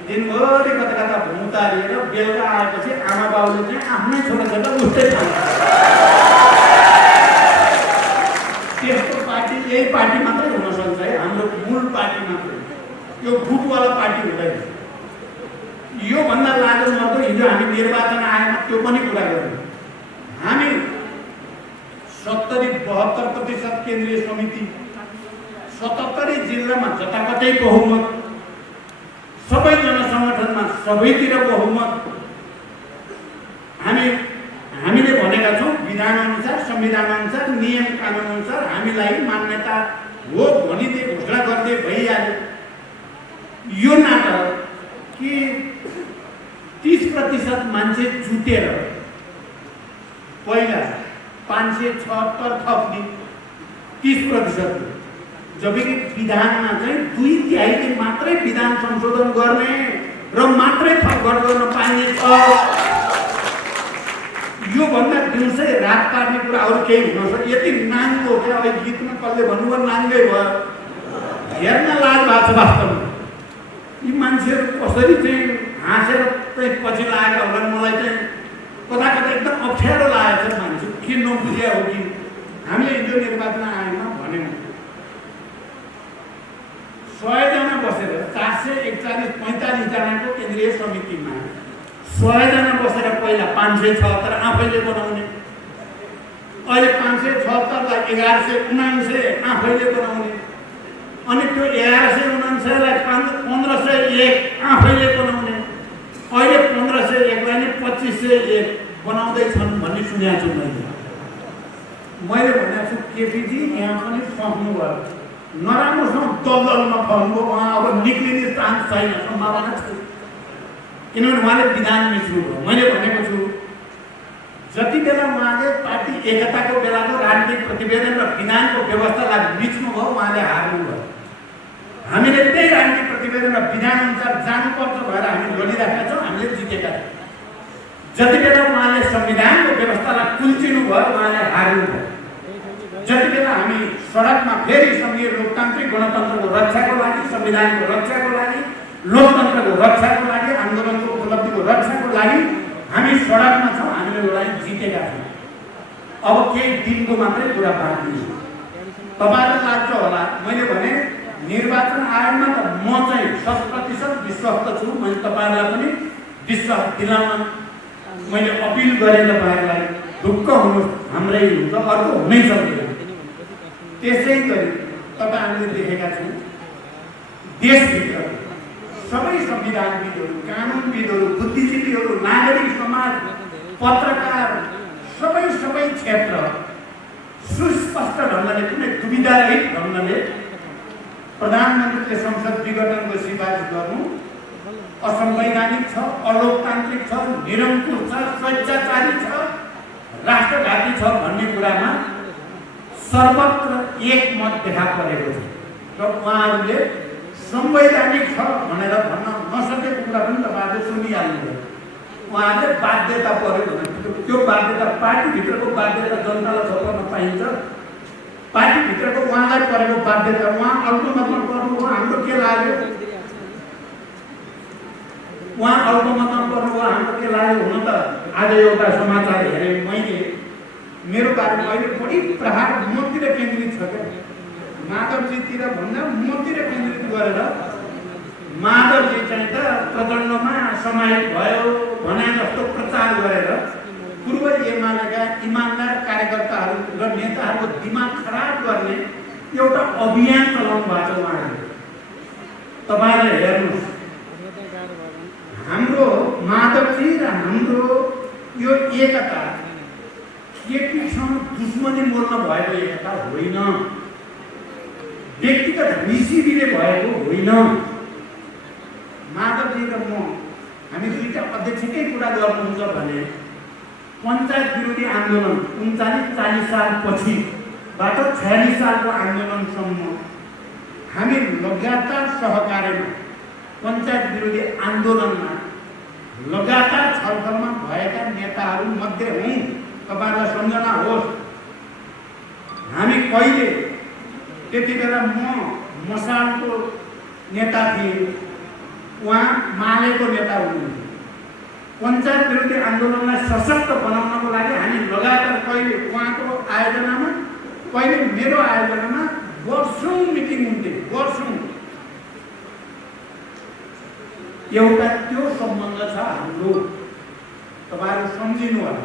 दिनभरि कता कता भुतारिएर बेलुका आएपछि आमा बाउले चाहिँ आफ्नै छोराछोरीलाई उस्तै खान्छ। त्यस्तो पार्टी यही पार्टी मात्रै हुनसक्छ है, हाम्रो मूल पार्टी मात्रै। यो गुटवाला पार्टी हुँदैन। योभन्दा लाग्दो मर्दो हिजो हामी निर्वाचन आएमा त्यो पनि कुरा गऱ्यौँ। हामी 70-72% केन्द्रीय समिति, 77 जिल्लामा जताकतै बहुमत, सबै जनसङ्गठनमा सबैतिर बहुमत। हामीले भनेका छौँ विधान अनुसार, संविधान अनुसार, नियम कानुन अनुसार हामीलाई मान्यता हो भनिदिए घोषणा गर्दै भइहाल्यो। यो नाटक कि 30% मान्छे जुटेर पहिला 576 थप्ने 30%, जबकि विधानमा चाहिँ 2/3 मात्रै विधान संशोधन गर्ने र मात्रै थपघट गर्न पाइने छ। यो भन्दा दिउँसै रात पार्ने कुरा अरू केही हुन सक्छ। यति नाङ्गो क्या, अब गीतमा कसले भन्नुभयो नाङ्गै भयो। हेर्न लाज भएको छ वास्तवमा। यी मान्छेहरू कसरी चाहिँ हाँसेर चाहिँ पछि लागेर होला। मलाई चाहिँ कता कता एकदम अप्ठ्यारो लागेको छ। मान्छे के नबुझ्या हो कि हामीले हिजो निर्वाचन आयोगमा भन्यौँ 100 जना बसेर 441-45 जनाको केन्द्रीय समितिमा 100 जना बसेर पहिला 576 आफैले बनाउने, अहिले 576लाई 1199 आफैले बनाउने, अनि त्यो 1199लाई 1501 आफैले बनाउने, अहिले 1501लाई नै 2501 बनाउँदैछन् भन्ने सुनेको छु मैले भनेको छु केपीजी यहाँ पनि सक्नु भयो। नराम्रोसँग दलदलमा फर्नुभयो। उहाँ अब निक्लिने चान्स छैन, सम्भावना छैन। किनभने उहाँले विधान मिच्नुभयो। मैले भनेको छु जति बेला उहाँले पार्टी एकताको बेलाको राजनीतिक प्रतिवेदन र विधानको व्यवस्थालाई मिच्नुभयो, उहाँले हार्नुभयो। हामीले त्यही राजनीतिक प्रतिवेदन र विधान अनुसार जानुपर्छ भएर हामी लडिरहेका छौँ, हामीले जितेका छौँ। जति बेला उहाँले संविधानको व्यवस्थालाई कुल्चिनु भयो, उहाँले हार्नुभयो। जति बेला हामी सडकमा फेरि सङ्घीय लोकतान्त्रिक गणतन्त्रको रक्षाको लागि, संविधानको रक्षाको लागि, लोकतन्त्रको रक्षाको लागि, आन्दोलनको उपलब्धिको रक्षाको लागि हामी सडकमा छौँ, हामीले लडाइँ जितेका छौँ। अब केही दिनको मात्रै कुरा बाँकी छ। तपाईँलाई लाग्छ होला मैले भने निर्वाचन आयोगमा त म चाहिँ 100% विश्वस्त छु। मैले तपाईँहरूलाई पनि विश्वास दिलाउन मैले अपिल गरेँ तपाईँहरूलाई, ढुक्क हुनुहोस्, हाम्रै हुन्छ, अर्को हुनै सक्दैन। त्यसै गरी तपाईँहरूले देखेका छौँ देशभित्र सबै संविधानविदहरू, कानुनविदहरू, बुद्धिजीवीहरू, नागरिक समाज, पत्रकार, सबै क्षेत्र सुस्पष्ट ढङ्गले, कुनै दुविधारहित ढङ्गले प्रधानमन्त्रीले संसद विघटनको सिफारिस गर्नु असंवैधानिक छ, अलोकतान्त्रिक छ, निरङ्कुश छ, स्वेच्छाचारी छ, राष्ट्रघाती छ भन्ने कुरामा सर्वत्र एकमत देखा परेको छ र उहाँहरूले संवैधानिक छ भनेर भन्न नसकेको कुरा पनि तपाईँहरूले सुनिहाल्नुभयो। उहाँहरूले बाध्यता पर्यो भने त्यो बाध्यता पार्टीभित्रको बाध्यता जनतालाई थप्न पाइन्छ। पार्टीभित्रको उहाँलाई परेको बाध्यता उहाँ अल्पमतमा पर्नुभयो, हाम्रो के लाग्यो? उहाँ अल्पमतमा पर्नुभयो, हाम्रो के लाग्यो? हुन त आज एउटा समाचार हेरेँ मैले, मेरो बारेमा अहिले बढी प्रहार मतिर केन्द्रित छ क्या, माधवजीतिर भन्दा मतिर केन्द्रित गरेर माधवजी चाहिँ त प्रचण्डमा समाहित भयो भने जस्तो प्रचार गरेर पूर्व एमालेका इमानदार कार्यकर्ताहरू र नेताहरूको दिमाग खराब गर्ने एउटा अभियान चलाउनु भएको छ उहाँहरूले। तपाईँहरूले हेर्नुहोस्, हाम्रो माधवजी र हाम्रो यो एकता केटीसँग दुश्मनी मोल्न भएको एकता होइन, व्यक्तिगत रिसिभीले भएको होइन। माधवजी र म हामी दुईटा अध्यक्षकै कुरा गर्नुहुन्छ भने पञ्चायत विरोधी आन्दोलन 39-40 साल पछिबाट 46 सालको आन्दोलनसम्म हामी लगातार सहकार्यमा पञ्चायत विरोधी आन्दोलनमा लगातार छलफलमा भएका नेताहरू मध्ये हौँ। तपाईँलाई सम्झना होस्, हामी कहिले त्यति बेला म मसालको नेता थिएँ, उहाँ मालेको नेता हुनुहुन्थ्यो। पञ्चायत विरोधी आन्दोलनलाई सशक्त बनाउनको लागि हामी लगातार कहिले उहाँको आयोजनामा, कहिले मेरो आयोजनामा वर्षौँ मिटिङ हुन्थे, वर्षौँ। एउटा त्यो सम्बन्ध छ हाम्रो, तपाईँहरू सम्झिनु होला।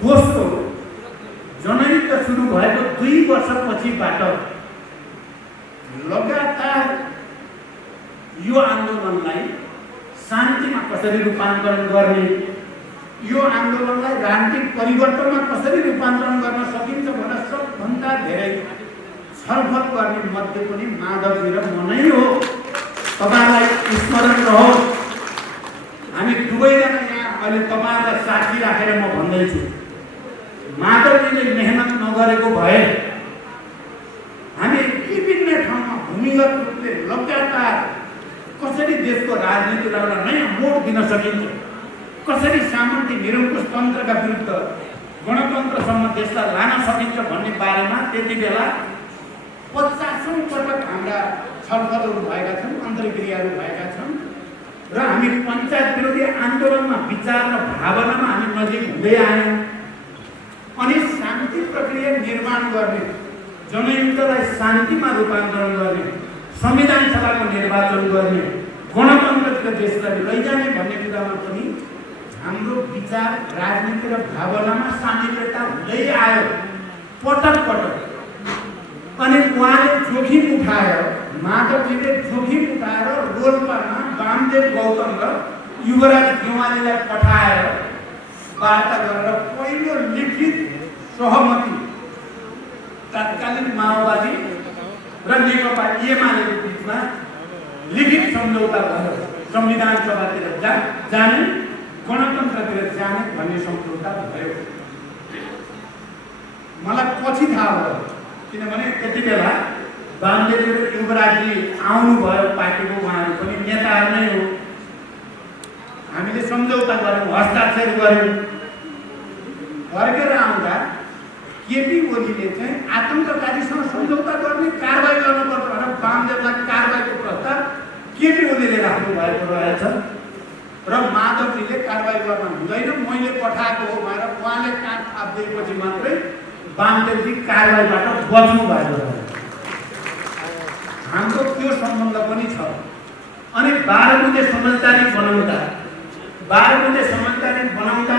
दोस्रो, जनयुद्ध सुरु भएको 2 वर्षपछिबाट लगातार यो आन्दोलनलाई शान्तिमा कसरी रूपान्तरण गर्ने, यो आन्दोलनलाई राजनीतिक परिवर्तनमा कसरी रूपान्तरण गर्न सकिन्छ भनेर सबभन्दा धेरै छलफल गर्ने मध्ये पनि माधवजी र म नै हो। तपाईँलाई स्मरण रहोस्, हामी दुवैजना यहाँ अहिले तपाईँलाई साथी राखेर म भन्दैछु, माधवजीले मेहनत नगरेको भए हामी विभिन्न ठाउँमा भूमिगत रूपले लगातार कसरी देशको राजनीतिलाई एउटा नयाँ मोड दिन सकिन्छ, कसरी सामन्ती निरङ्कुश तन्त्रका विरुद्ध गणतन्त्रसम्म देशलाई लान सकिन्छ भन्ने बारेमा त्यति बेला 50औं पटक हाम्रा छलफलहरू भएका छन्, अन्तर्क्रियाहरू भएका छन् र हामी पञ्चायत विरोधी आन्दोलनमा विचार र भावनामा हामी नजिक हुँदै आयौँ। अनि शान्ति प्रक्रिया निर्माण गर्ने, जनयुद्धलाई शान्तिमा रूपान्तरण गर्ने, संविधान सभाको निर्वाचन गर्ने, गणतन्त्रतिर देशलाई लैजाने भन्ने कुरामा पनि हाम्रो विचार, राजनीति र भावनामा सामिलता हुँदै आयो पटक पटक। अनि उहाँले जोखिम उठाएर, माधवजीले जोखिम उठाएर रोल्पामा वामदेव गौतम र युवराज गेवालीलाई पठाएर वार्ता गरेर पहिलो लिखित सहमति तत्कालीन माओवादी र नेकपा एमालेको बिचमा लिखित सम्झौता भयो। संविधान सभातिर जाने, गणतन्त्रतिर जाने भन्ने सम्झौता भयो। मलाई पछि थाहा भयो, किनभने त्यति बेला वामदेव र युवराजी आउनुभयो, पार्टीको उहाँहरू पनि नेताहरू नै हो। हामीले सम्झौता गऱ्यौँ, हस्ताक्षर गऱ्यौँ। फर्केर आउँदा केपी ओलीले चाहिँ आतङ्कवादीसँग सम्झौता गर्ने, कारबाही गर्नुपर्छ भनेर वामदेवलाई कारबाहीको प्रस्ताव केपी ओलीले राख्नु भएको रहेछ र माधवजीले कारबाही गर्न हुँदैन, मैले पठाएको हो भनेर उहाँले काट थापिदिएपछि मात्रै वामदेवजी कारबाहीबाट बच्नु भएको रहेछ। हाम्रो त्यो सम्बन्ध पनि छ। अनि 12 बुँदे समझदारी बनाउँदा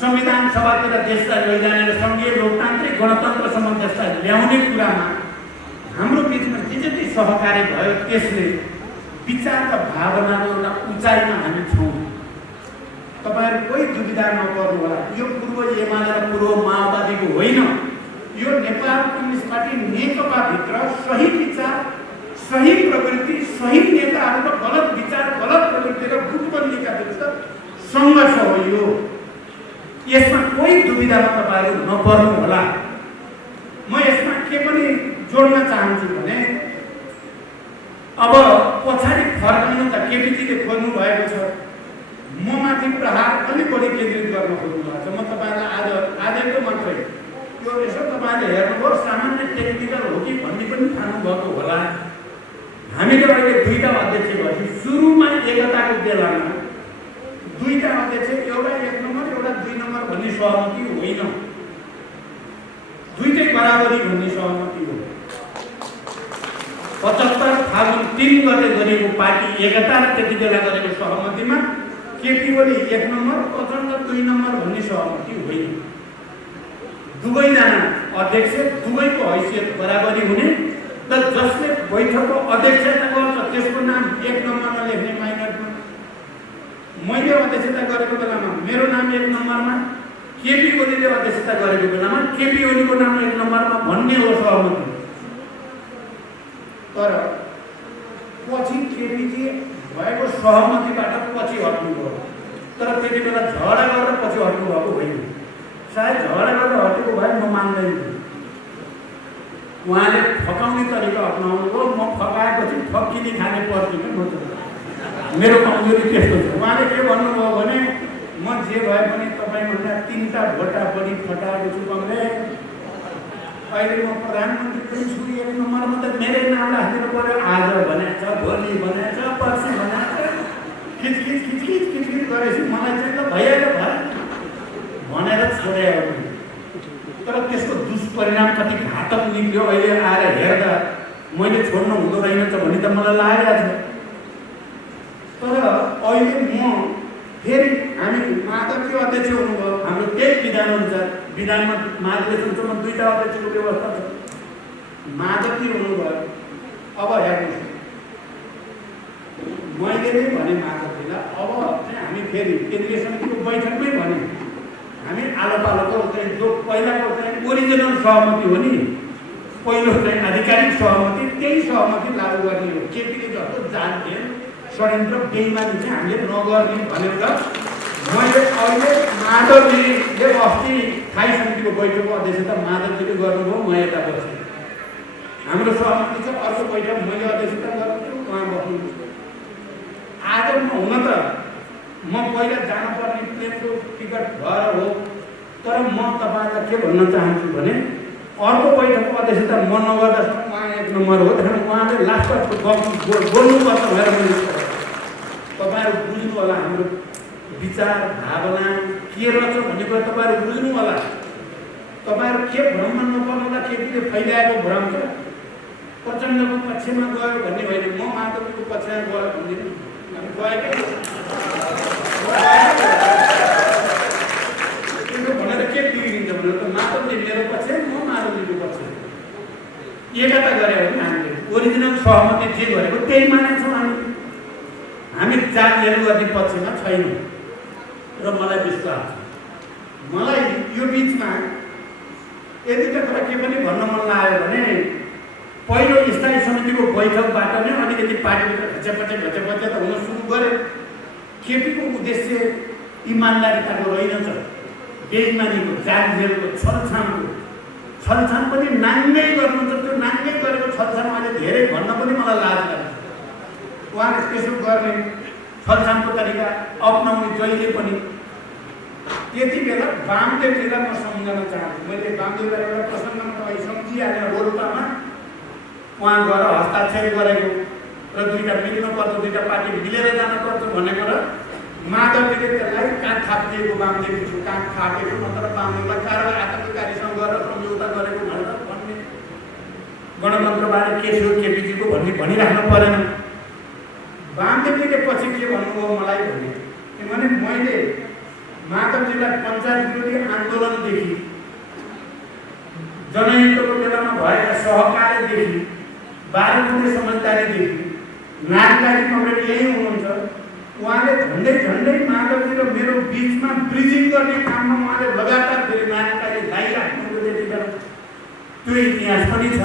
संविधान सभातिर देशलाई लैजाने र सङ्घीय लोकतान्त्रिक गणतन्त्रसम्म देशलाई ल्याउने कुरामा हाम्रो बिचमा जे जति सहकारी भयो त्यसले विचार र भावनाको एउटा उचाइमा हामी छौँ। तपाईहरु कोही दुविधा नपर्नु होला, यो पूर्व एमाले र पूर्व माओवादीको होइन, यो नेपाल कम्युनिस्ट पार्टी नेकपाभित्र सही विचार, सही प्रवृत्ति, सही नेताहरू र गलत विचार, गलत प्रवृत्ति र गुटबन्दीका विरुद्ध सङ्घर्ष हो। यो यसमा कोही दुविधामा तपाईहरु नपर्नु होला। म यसमा के पनि जोड्न चाहन्छु भने अब पछाडि फर्कनु त केपीजीले खोज्नु भएको छ, म माथि प्रहार अलिक बढी केन्द्रित गर्न खोज्नु भएको छ। म तपाईहरुलाई आजको मात्रै यो यसो तपाईले हेर्नुभयो, सामान्य टेक्निकल हो कि भन्ने पनि थाहा भएको होला। हामीले अहिले दुईटा अध्यक्ष भएपछि सुरुमा एकताको बेलामा दुईटा अध्यक्ष, एउटा 1 नम्बर एउटा 2 नम्बर भन्ने सहमति होइन, दुईटै बराबरी भन्ने सहमति हो। 75 फागुन 3 गते गरेको पार्टी एकता र त्यति बेला गरेको सहमतिमा केपी ओली 1 नम्बर, प्रचण्ड 2 नम्बर भन्ने सहमति होइन। दुवैजना अध्यक्ष दुवैको हैसियत बराबरी हुने र जसले बैठकको अध्यक्षता गर्छ त्यसको नाम 1 नम्बरमा लेख्ने माइनरमा, मैले अध्यक्षता गरेको बेलामा मेरो नाम 1 नम्बरमा, केपी ओलीले अध्यक्षता गरेको बेलामा केपी ओलीको नाम 1 नम्बरमा भन्ने हो सहमति। तर पछि केपीजी भएको सहमतिबाट पछि हट्नुभयो, तर त्यति बेला झगडा गरेर पछि हट्नुभएको होइन। सायद झगडा गरेर हटेको भए म मान्दैन थिएँ। उहाँले फकाउने तरिका अपनाउनु हो, म फकाएपछि फक्किने खाने पर्थ्यो कि म त, मेरो कमजोरी त्यस्तो छ। उहाँले के भन्नुभयो भने म जे भए पनि तपाईभन्दा 3टा भोटा बढी फटाएको छु कङ्ग्रेस, अहिले म प्रधानमन्त्री पनि छु, 1 नम्बरमा त मेरै नाम राखिदिनु पर्यो। आज भनेछ, भोलि भनेछ, पर्सि भनेछ, खिचखिच गरेपछि मलाई चाहिँ त भइहाल्यो भनेर छोड्यो। तर त्यसको दुष्परिणाम कति घातक निक्ल्यो अहिले आएर हेर्दा मैले छोड्नु हुँदो रहेनछ भन्ने त मलाई लागेको छ। तर अहिले म फेरि हामी माधवजी अध्यक्ष हुनुभयो, हाम्रो त्यही विधान अनुसार विधानमा महाधिवेशनमा 2टा अध्यक्षको व्यवस्था छ, माधवजी हुनुभयो। अब हेर्नुहोस्, मैले नै भने माधवजीलाई अब चाहिँ हामी फेरि केन्द्रीय समितिको बैठकमै भने हामी आलोपालोको चाहिँ जो पहिलाको चाहिँ ओरिजिनल सहमति हो नि, पहिलो चाहिँ आधिकारिक सहमति, त्यही सहमति लागू गर्ने हो। केपीले जस्तो जान्थेन षड्यन्त्र बेइमानी चाहिँ हामीले नगर्ने भनेर मैले अहिले माधवजीले अस्ति स्थायी समितिको बैठकको अध्यक्षता माधवजीले गर्नुभयो, म यता बसेँ। हाम्रो सहमति छ अर्को बैठक मैले अध्यक्षता गर्छु, उहाँ बस्नुहुन्छ। आज म हुन त म पहिला जानुपर्ने प्लेनको टिकट भएर हो, तर म तपाईलाई के भन्न चाहन्छु भने अर्को बैठकको अध्यक्षता म नगर्दासम्म उहाँ 1 नम्बर हो। त्यसैले उहाँले लास्टको बोल्नुपर्छ भनेर मैले तपाईहरु बुझ्नु होला। हाम्रो विचार भावना के रहेछ भन्ने कुरा तपाईहरु बुझ्नु होला। तपाईहरु के भ्रममा नपर्नु होला। केपीले फैलाएको भ्रम छ प्रचण्डको पक्षमा गयो भन्ने होइन, म माधवको पक्षमा गयो भन्ने हामी गएकै भनेर के बिग्रिन्छ भनेर त माधवले मेरो पक्ष, म माधवजीको पक्ष एकता गरे हो नि। हामीले ओरिजिनल सहमति जे गरेको त्यही मानेछौँ। हामी जातिहरू गर्ने पक्षमा छैनौँ र मलाई विश्वास छ। मलाई यो बिचमा यदि तपाईँ के पनि भन्न मन लाग्यो भने पहिलो स्थायी समितिको बैठकबाट नै अलिकति पार्टीभित्र घचपचे त हुन सुरु गर्यो। केपीको उद्देश्य इमान्दारिताको रहेनछ, बेइमानीको, जागजेलको, छलछाम पनि नाङ्गै गर्नुहुन्छ। त्यो नाङ्गै गरेको छलछाम अहिले धेरै भन्न पनि मलाई लाज लाग्छ। उहाँले त्यसो गर्ने छलछामको तरिका अपनाउने जहिले पनि। त्यति बेला वामदेवजीलाई म सम्झन चाहन्छु। मैले वामदेवलाई एउटा प्रसङ्गमा तपाईँ सम्झिहालेर रोल्पामा उहाँ गएर हस्ताक्षर गरेको र 2टा मिल्नुपर्छ, 2टा पार्टी मिलेर जानुपर्छ भनेको र माधवजीले त्यसलाई काठ थापिदिएको, वामदेवजीको काठ थापेको, नत्र वामदेवलाई कारवाही आतङ्ककारीसँग गरेर सम्झौता गरेको भनेर भन्ने गणतन्त्रबारे के थियो केपीजीको भन्ने भनिराख्नु परेन। वामदेवजीले पछि के भन्नुभयो मलाई भने, किनभने मैले माधवजीलाई पञ्चायत विरोधी आन्दोलनदेखि जनयुद्धको बेलामा भएका सहकार्यदेखि 12 बुँदे समझदारीदेखि नारायण कमरेड यही हुनुहुन्छ। उहाँले झन्डै झन्डै माधवजी र मेरो बिचमा ब्रिजिङ गर्ने काममा उहाँले लगातार फेरि नारायणले लागिराख्नुभयो त्यतिखेर, त्यो इतिहास पनि छ।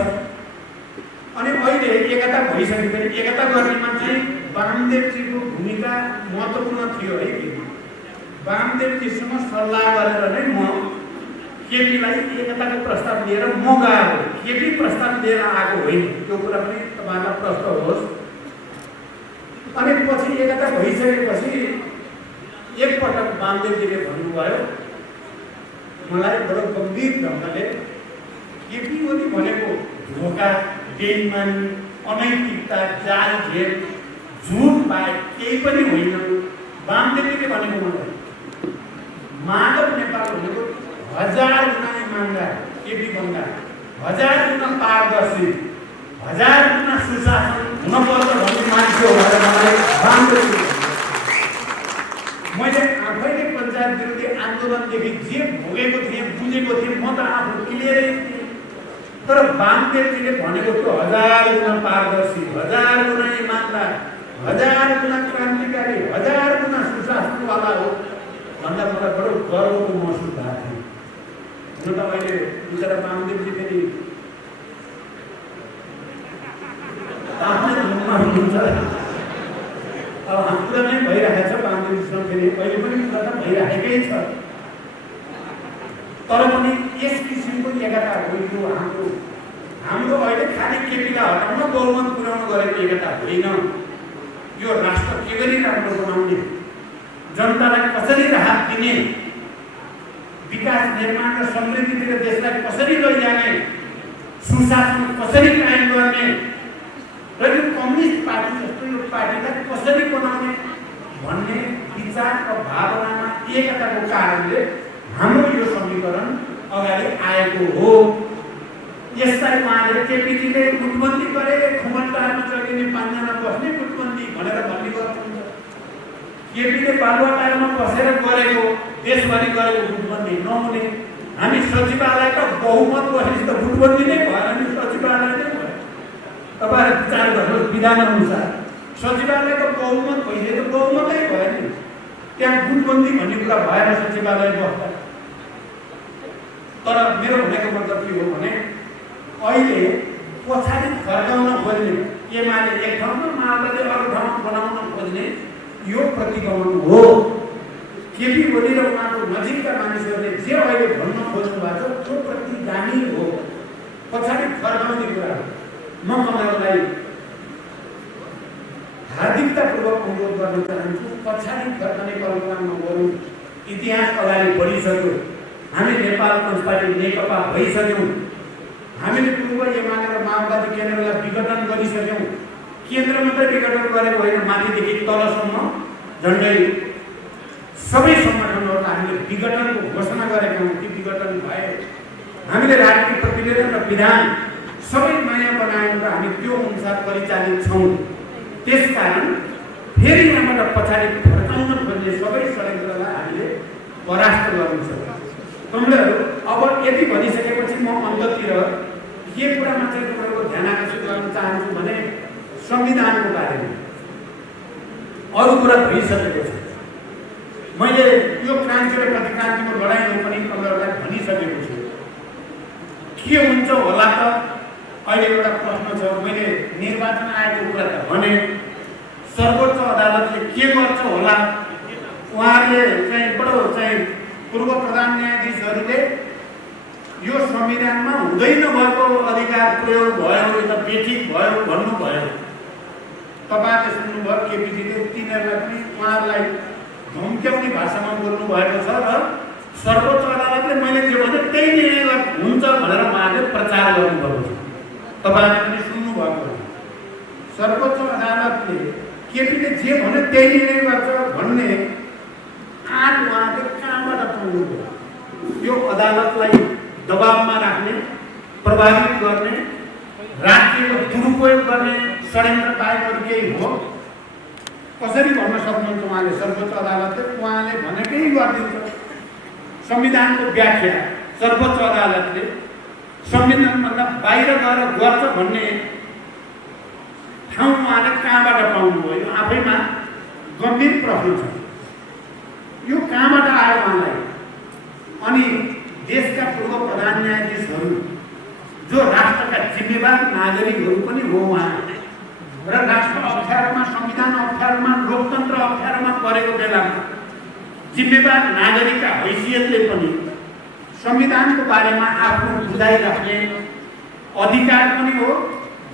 अनि अहिले एकता भइसकेपछि एकता गर्नेमा चाहिँ वामदेवजीको भूमिका महत्त्वपूर्ण थियो है। वामदेवजीसँग सल्लाह गरेर नै म केपीलाई एकताको प्रस्ताव लिएर म गएको, केपी प्रस्ताव लिएर आएको होइन, त्यो कुरा पनि तपाईँलाई प्रश्न होस्। अनि पछि एकता भइसकेपछि एकपटक वामदेवजीले भन्नुभयो मलाई बडो गम्भीर ढङ्गले, केपी ओली भनेको धोका, बेइमानी, अनैतिकता, जाल झेल, झुट बाहेक केही पनि होइन। वामदेवजीले भनेको मलाई माधव नेपाल भनेको 1000 गुणा इमान्दार केपी भन्दा, 1000 गुणा पारदर्शी, 1000 गुणा सुशासन हुनुपर्छ भन्ने मान्छे हो भनेर मलाई वामदेवजीले। मैले आफैले पञ्चायत विरोधी आन्दोलनदेखि जे भोगेको थिएँ, बुझेको थिएँ, म त आफू क्लियरै थिएँ। तर वामदेवजीले भनेको त्यो 1000 गुणा पारदर्शी, 1000 गुणा इमान्दार, 1000 गुणा क्रान्तिकारी, 1000 गुणा सुशासनवाला हो भन्दा मलाई बडो गर्वको महसुस भएको थियो। हुन त अहिले बिचरा वामदेवजी फेरि आफ्नै धुनमा हुनुहुन्छ। अब कुरा नै भइरहेको छ वामदेवजीसँग, फेरि अहिले पनि कुरा त भइरहेकै छ। तर पनि यस किसिमको एकता होइन। हाम्रो अहिले खालि केपीलाई हटाउन बहुमत पुर्याउन गरेको एकता होइन। यो राष्ट्र के गरी राम्रो बनाउने, जनतालाई कसरी राहत दिने, विकास निर्माण र समृद्धितिर देशलाई कसरी लैजाने, सुशासन कसरी कायम गर्ने र यो कम्युनिस्ट पार्टी जस्तो यो पार्टीलाई कसरी बनाउने भन्ने विचार र भावनामा एकताको कारणले हाम्रो यो समीकरण अगाडि आएको हो। यसलाई उहाँले केपीजीले गुटबन्दी गरे, खुमलटारमा चढिने 5 जना बस्ने गुटबन्दी भनेर भन्ने गर्नुहुन्छ। केपीले बालुवाटारमा बसेर गरेको, देशभरि गरेको गुटबन्दी नहुने। हामी सचिवालयका बहुमत बसेपछि त गुटबन्दी नै भएन नि, सचिवालय नै भयो। तपाईँहरू विचार गर्नुहोस्, विधान अनुसार सचिवालयको बहुमत भइसक्यो त बहुमतै भयो नि, त्यहाँ गुटबन्दी भन्ने कुरा भएर सचिवालय बस्दा। तर मेरो भनेको मतलब के हो भने अहिले पछाडि फर्काउन खोज्ने, एमाले एक ठाउँमा, माओवादीले अर्को ठाउँमा बनाउन खोज्ने यो प्रतिगमन हो। केपी ओली र उहाँको नजिकका मानिसहरूले जे अहिले भन्न खोज्नु भएको छ त्यो प्रतिगामी हो, पछाडि फर्काउने कुरा। म तपाईँहरूलाई हार्दिकतापूर्वक अनुरोध गर्न चाहन्छु, पछाडि फर्कने कल्पना नगरौँ। इतिहास अगाडि बढिसक्यो, हामी नेपाल कम्युनिस्ट पार्टी नेकपा भइसक्यौँ। हामीले पूर्व एमाले र माओवादी केन्द्रलाई विघटन गरिसक्यौँ। केन्द्र मात्रै विघटन गरेको होइन, माथिदेखि तलसम्म झन्डै सबै सङ्गठनहरूलाई हामीले विघटनको घोषणा गरेका हौँ। ती विघटन भए हामीले राजनीतिक प्रतिवेदन र विधान सबै नयाँ बनायौँ र हामी त्यो अनुसार परिचालित छौँ। त्यसकारण फेरि यहाँबाट पछाडि फर्काउन खोज्ने सबै षड्यन्त्रलाई हामीले परास्त गर्नु सक्छौँ। कमरेडहरू, अब यति भनिसकेपछि म अन्ततिर के कुरामा चाहिँ तपाईँको ध्यान आकर्षित गर्न चाहन्छु भने संविधानको बारेमा। अरू कुरा भइसकेको छ। मैले यो क्रान्ति र प्रतिक्रान्तिको लडाइँमा पनि तपाईँहरूलाई भनिसकेको छु। के हुन्छ होला त अहिले एउटा प्रश्न छ। मैले निर्वाचन आयोगको कुरा त भने, सर्वोच्च अदालतले के गर्छ होला। उहाँहरूले चाहिँ बडो चाहिँ पूर्व प्रधान न्यायाधीशहरूले यो संविधानमा हुँदै नभएको अधिकार प्रयोग भयो, यो त बेठिक भयो भन्नुभयो। तपाईँले सुन्नुभयो, केपीजीले तिनीहरूलाई पनि उहाँहरूलाई धम्क्याउने भाषामा बोल्नु भएको छ र सर्वोच्च अदालतले मैले जे भने त्यही निर्णय हुन्छ भनेर उहाँले प्रचार गर्नुभएको छ। तपाईँले पनि सुन्नुभएको छ। सर्वोच्च अदालतले केपीले जे भने त्यही निर्णय गर्छ भन्ने आँट उहाँले कहाँबाट पाउनुभयो? यो अदालतलाई दबावमा राख्ने, प्रभावित गर्ने, राज्यको दुरुपयोग गर्ने षड्यन्त्र बाहेक अरू केही हो? कसरी भन्न सक्नुहुन्छ उहाँले? सर्वोच्च अदालतले उहाँले भनेकै गरिदिन्छ। संविधानको व्याख्या सर्वोच्च अदालतले संविधानभन्दा बाहिर गएर गर्छ भन्ने ठाउँ उहाँले उहाँले कहाँबाट पाउनुभयो? यो आफैमा गम्भीर प्रश्न छ। यो कहाँबाट आयो उहाँलाई? अनि देशका पूर्व प्रधान न्यायाधीशहरू जो राष्ट्रका जिम्मेवार नागरिकहरू पनि हो उहाँ, र राष्ट्र अप्ठ्यारोमा, संविधान अप्ठ्यारोमा, लोकतन्त्र अप्ठ्यारोमा परेको बेलामा जिम्मेवार नागरिकका हैसियतले पनि संविधानको बारेमा आफ्नो बुझाइ राख्ने अधिकार पनि हो,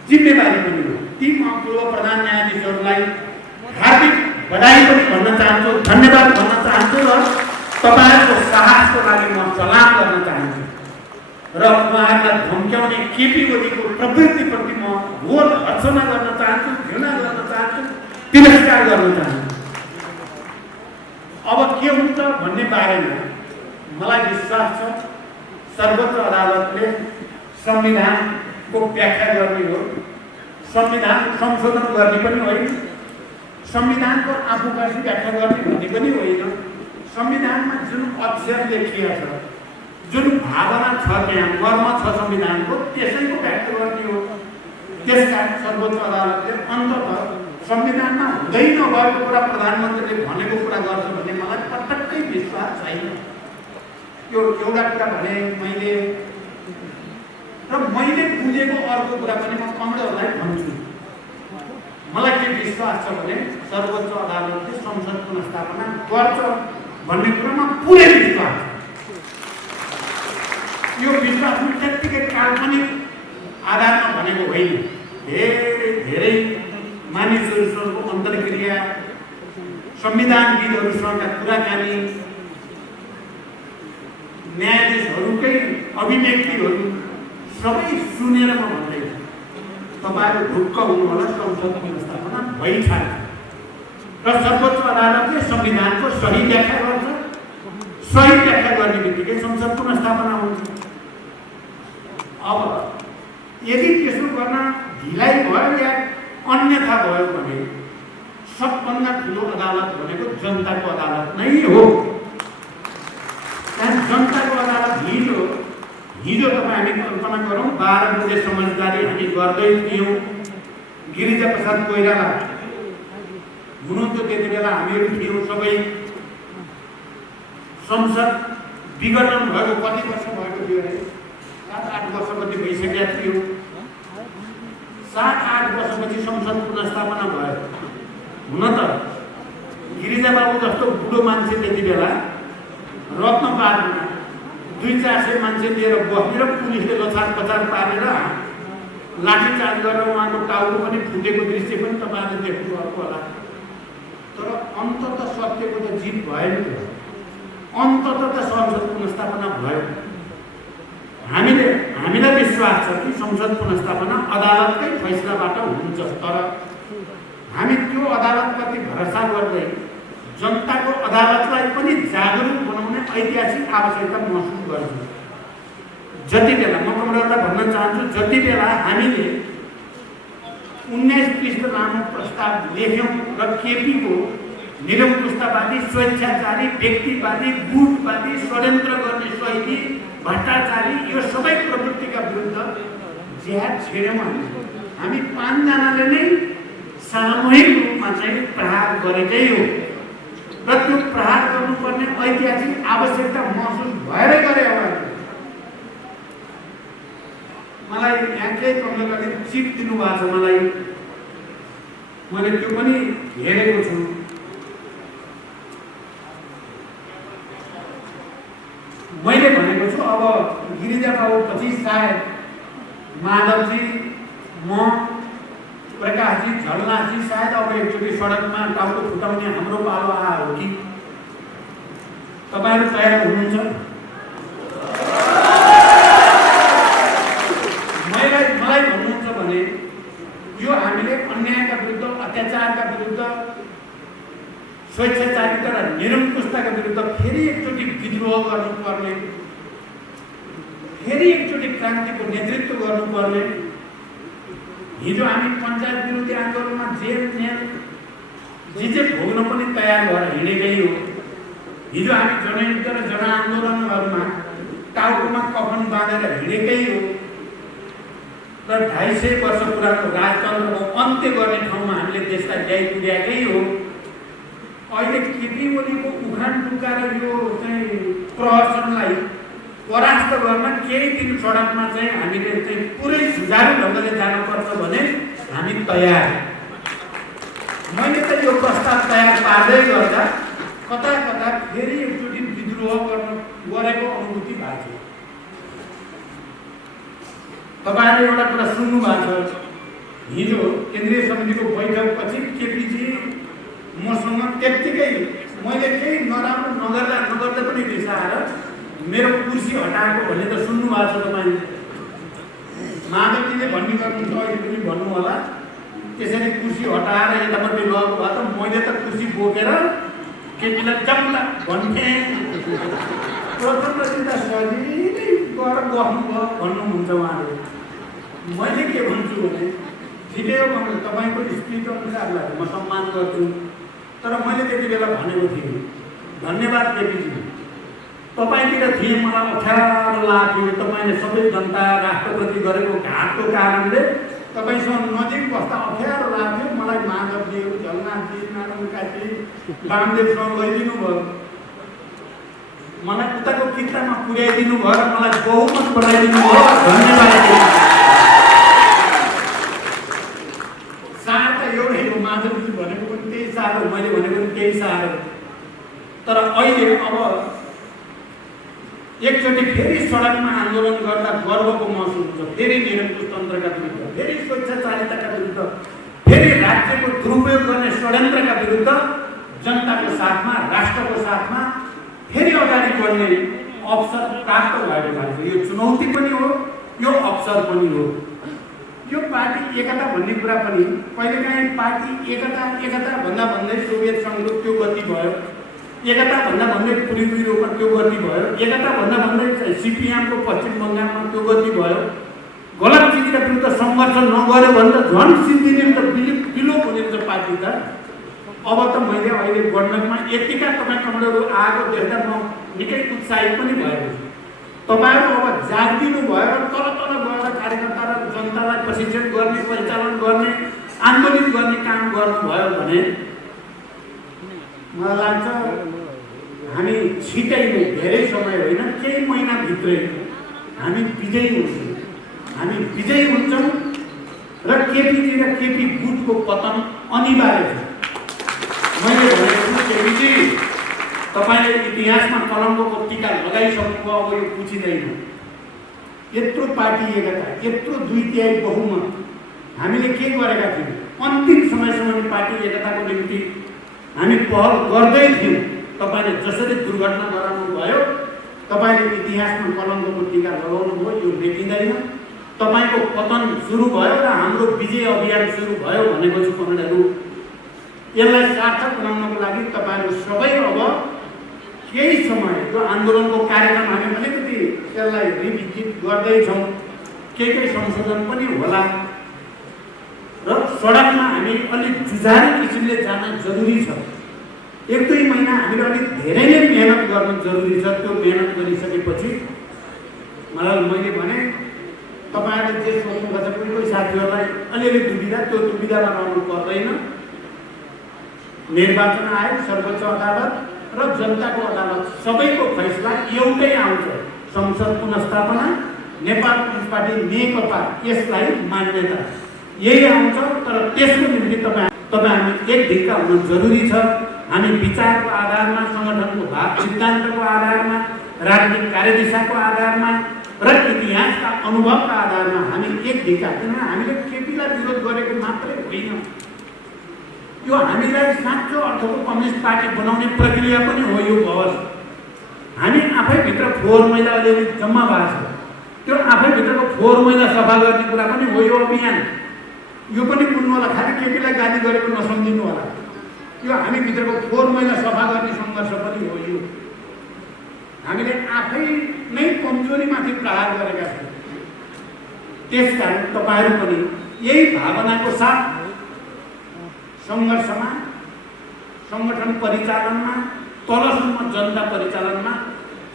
जिम्मेवारी पनि हो। ती पूर्व प्रधान न्यायाधीशहरूलाई हार्दिक बधाई पनि भन्न चाहन्छु, धन्यवाद भन्न चाहन्छु र तपाईहरुको साहसको लागि म सलाम गर्न चाहन्छु र उहाँहरूलाई धम्क्याउने केपी ओलीको प्रवृत्तिप्रति म घोर भर्त्सना गर्न चाहन्छु, घृणा गर्न चाहन्छु, तिरस्कार गर्न चाहन्छु। अब के हुन्छ भन्ने बारेमा मलाई विश्वास छ सर्वोच्च अदालतले संविधानको व्याख्या गर्ने हो, संविधान संशोधन गर्ने पनि होइन, संविधानको आफूकासी व्याख्या गर्ने भन्ने पनि होइन। संविधानमा जुन अक्षर लेखिएको छ, जुन भावना छ, त्यहाँ मर्म छ संविधानको, त्यसैको व्याख्या गर्ने हो। त्यसकारण सर्वोच्च अदालतले अन्ततः संविधानमा हुँदै नभएको कुरा प्रधानमन्त्रीले भनेको कुरा गर्छ भन्ने मलाई पटक्कै विश्वास छैन। यो एउटा कुरा भने मैले बुझेको अर्को कुरा पनि म कमरेडहरूलाई भन्छु। मलाई के विश्वास छ भने सर्वोच्च अदालतले संसद पुनर्स्थापना गर्छ भन्ने कुरामा पुरै विश्वास छ। यो विश्वास त्यत्तिकै काल्पनिक आधारमा भनेको होइन। धेरै मानिसहरूसँगको अन्तर्क्रिया, संविधानविदहरूसँगका कुराकानी, न्यायाधीशहरूकै अभिव्यक्तिहरू सबै सुनेर म भन्दैछु, तपाईहरु ढुक्क हुनु होला। संसद पुनर्स्थापना भइहाल्छ र सर्वोच्च अदालतले संविधानको सही व्याख्या गर्छ। सही व्याख्या गर्ने बित्तिकै संसद पुनर्स्थापना हुन्छ। अब यदि त्यसो गर्न ढिलाइ भयो या अन्यथा भयो भने सबभन्दा ठुलो अदालत भनेको जनताको अदालत नै हो। त्यहाँ जनताको अदालत हिजो तपाईँ हामी कल्पना गरौँ 12 बजे समझदारी हामी गर्दै थियौँ। गिरिजा प्रसाद कोइराला हुनुहुन्थ्यो त्यति बेला, हामीहरू थियौँ सबै। संसद विघटन भएको कति वर्ष भएको थियो अरे? 7-8 वर्ष कति भइसकेका थियो। 7-8 वर्षपछि संसद पुनर्स्थापना भयो। हुन त गिरिजा बाबु जस्तो बुढो मान्छे त्यति बेला रत्नपारमा 200-400 मान्छे लिएर बसेर पुलिसले लछार पछार पारेर लाठीचार्ज गरेर उहाँको टाउको पनि फुटेको दृश्य पनि तपाईँले देख्नुभएको होला। तर अन्ततः सत्यको त जित भयो नि त। अन्ततः त संसद पुनर्स्थापना भयो। हामीलाई विश्वास छ कि संसद पुनर्स्थापना अदालतकै फैसलाबाट हुन्छ। तर हामी त्यो अदालतप्रति भरोसा गर्दै जनताको अदालतलाई पनि जागरुक बनाउने ऐतिहासिक आवश्यकता महसुस गर्छौँ। जति बेला म कमरेडलाई भन्न चाहन्छु, जति बेला हामीले 19 पृष्ठ लामो प्रस्ताव लेख्यौँ र केपीको निरङ्कुशतावादी, स्वेच्छाचारी, व्यक्तिवादी, गुटवादी, षड्यन्त्र गर्ने शैली, भ्रष्टाचारी, यो सबै प्रवृत्तिका विरुद्ध जिहाद छेड्यौँ। हामी 5 जनाले नै सामूहिक रूपमा चाहिँ प्रहार गरेकै हो र त्यो प्रहार गर्नुपर्ने ऐतिहासिक आवश्यकता महसुस भएरै गरे हो। मलाई यहाँ केही कमरेडले चिट दिनुभएको छ मलाई, मैले त्यो पनि हेरेको छु। मैले भनेको छु अब गिरिजा बाबु पछि सायद माधवजी, म, प्रकाशजी, झलनाथजी सायद अब एकचोटि सडकमा टाउको फुटाउने हाम्रो पालो आयो हो कि? तपाईँहरू तयार हुनुहुन्छ? मलाई भन्नुहुन्छ भने यो हामीले अन्यायका विरुद्ध, अत्याचारका विरुद्ध, स्वेच्छाचारिता र निरङ्कुशताका विरुद्ध फेरि एकचोटि विद्रोह गर्नुपर्ने, फेरि एकचोटि क्रान्तिको नेतृत्व गर्नुपर्ने। हिजो हामी पञ्चायत विरोधी आन्दोलनमा जेल जे भोग्न पनि तयार भएर हिँडेकै हो। हिजो हामी जनयुद्ध र जनआन्दोलनहरूमा टाउकोमा कफन बाँधेर हिँडेकै हो। र 250 वर्ष पुरानो राजतन्त्रको अन्त्य गर्ने ठाउँमा हामीले देशलाई ल्याइ पुर्याएकै हो। अहिले केपी ओलीको उखान टुक्का र यो चाहिँ प्रहसनलाई परास्त गर्न केही दिन सडकमा चाहिँ हामीले चाहिँ पुरै सुचारू ढङ्गले जानुपर्छ भने हामी तयार। मैले त यो प्रस्ताव तयार पार्दै गर्दा कता कता फेरि एकचोटि विद्रोह गरेको अनुभूति भएको थियो। तपाईहरुले एउटा कुरा सुन्नु भएको छ, हिजो केन्द्रीय समितिको बैठकपछि केपीजी मसँग त्यत्तिकै मैले केही नराम्रो नगर्दा पनि रिसाएर मेरो कुर्सी हटाएको भन्ने त सुन्नु भएको छ तपाईले। माधवजीले भन्ने गर्नुहुन्छ, अहिले पनि भन्नु होला, त्यसरी कुर्सी हटाएर यतापट्टि लगेको भए त मैले त कुर्सी बोकेर केपीलाई जम्ला भन्थे। प्रचण्डसित सजिलै गएर गफ्नुभयो भन्नुहुन्छ उहाँले। मैले के भन्छु भने ठिकै हो, म तपाईँको स्पिच अनुसारलाई म सम्मान गर्छु, तर मैले त्यति बेला भनेको थिएँ धन्यवाद केपीजी, तपाईँतिर थिएँ मलाई अप्ठ्यारो लाग्थ्यो, तपाईँले सबै जनता राष्ट्रपति गरेको घाटको कारणले तपाईँसँग नजिक बस्दा अप्ठ्यारो लाग्थ्यो। मलाई माधवजी, झलनाथजी, नारायण काजी, वामदेवसँग लैदिनु भयो, मलाई उताको किताबमा पुर्याइदिनु भयो, मलाई बहुमत बनाइदिनु भयो, धन्यवाद। सार त एउटै हो, माधवजी भनेको पनि त्यही सार हो, मैले भनेको पनि त्यही सार हो। तर अहिले अब एकचोटि फेरि सडकमा आन्दोलन गर्दा गर्वको महसुस हुन्छ, फेरि निरङ्कुशतन्त्रका विरुद्ध, फेरि स्वेच्छाचारिताका विरुद्ध, फेरि राज्यको दुरुपयोग गर्ने षड्यन्त्रका विरुद्ध जनताको साथमा, राष्ट्रको साथमा फेरि अगाडि बढ्ने अवसर प्राप्त भएको छ। यो चुनौती पनि हो, यो अवसर पनि हो। यो पार्टी एकता भन्ने कुरा पनि कहिलेकाहीँ पार्टी एकता भन्दा भन्दै सोभियत सङ्घको त्यो गति भयो, एकता भन्दा भन्दै पूर्वी युरोपमा त्यो गति भयो, एकता भन्दा भन्दै सिपिएमको पश्चिम बङ्गालमा त्यो गति भयो। गलत चिजका विरुद्ध सङ्घर्ष नगर्यो भने त झन् सिद्धिने त विलोप हुने त पार्टी त। अब त मैले अहिले गण्डकमा यतिका तपाईँ आएको देख्दा म निकै उत्साहित पनि भएको छु। तपाईँहरू अब जागिदिनु भयो र तल गएर कार्यकर्ता र जनतालाई प्रशिक्षण गर्ने, परिचालन गर्ने, आन्दोलित गर्ने काम गर्नुभयो भने मलाई लाग्छ हामी छिटै नै, धेरै समय होइन, केही महिनाभित्रै हामी विजयी हुन्छौँ। हामी विजयी हुन्छौँ र केपीजी र केपी गुटको पतन अनिवार्य छ। मैले भनेको छु केपीजी, तपाईँले इतिहासमा कलङ्कको टीका लगाइसक्नुभयो, अब यो पुछिँदैन। यत्रो पार्टी एकता, यत्रो 2/3 बहुमत हामीले के गरेका थियौँ? अन्तिम समयसम्म पार्टी एकताको निम्ति हामी पहल गर्दै थियौँ। तपाईँले जसरी दुर्घटना गराउनु भयो, तपाईँले इतिहासमा कलङ्कको टीका लगाउनु भयो, यो मेटिँदैन। तपाईँको पतन सुरु भयो र हाम्रो विजय अभियान सुरु भयो भनेको छु कमरेडहरू। यसलाई सार्थक बनाउनको लागि तपाईँहरू सबै अब केही समय यो आन्दोलनको कार्यक्रम हामी अलिकति त्यसलाई रिभिजिट गर्दैछौँ, केही संशोधन पनि होला र सडकमा हामी अलिक जुझारू किसिमले जान जरुरी छ। 1-2 महिना हामीले अलिक धेरै नै मेहनत गर्नु जरुरी छ। त्यो मेहनत गरिसकेपछि मैले भने तपाईँहरूले जे सोच्नुभएको छ, कोही साथीहरूलाई अलिअलि दुविधा, त्यो दुविधामा रहनु पर्दैन। निर्वाचन आयोग, सर्वोच्च अदालत र जनताको अदालत सबैको फैसला एउटै आउँछ। संसद पुनर्स्थापना, नेपाल कम्युनिस्ट पार्टी नेकपा, यसलाई मान्यता यही आउँछ। तर त्यसको निम्ति हामी एक ढिक्का हुनु जरुरी छ। हामी विचारको आधारमा, सङ्गठनको भाव सिद्धान्तको आधारमा, राजनीतिक कार्यदिशाको आधारमा र इतिहासका अनुभवका आधारमा हामी एक ढिक्का, किनभने हामीले केपीलाई विरोध गरेको मात्रै होइन, यो हामीलाई साँचो अर्थको कम्युनिस्ट पार्टी बनाउने प्रक्रिया पनि हो। यो बहस हामी आफैभित्र फोहोर मैला अलिअलि जम्मा भएको छ, त्यो आफैभित्रको फोहोर मैला सफा गर्ने कुरा पनि हो यो अभियान। यो पनि बुझ्नु होला, खालि केपीलाई गाली गरेको नसम्झिनु होला। यो हामीभित्रको फोहोर मैला सफा गर्ने सङ्घर्ष पनि हो। यो हामीले आफै नै कमजोरीमाथि प्रहार गरेका छौँ। त्यसकारण तपाईँहरू पनि यही भावनाको साथ सङ्घर्षमा, सङ्गठन परिचालनमा, तलसम्म जनता परिचालनमा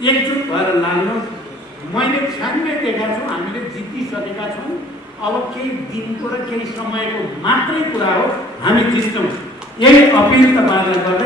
एकजुट भएर लाग्नुहोस्। मैले छ्याङ्गै देखाएको छु, हामीले जितिसकेका छौँ। अब केही दिनको र केही समयको मात्रै कुरा हो, हामी जित्छौँ। यही अपिल तपाईँलाई गर्दै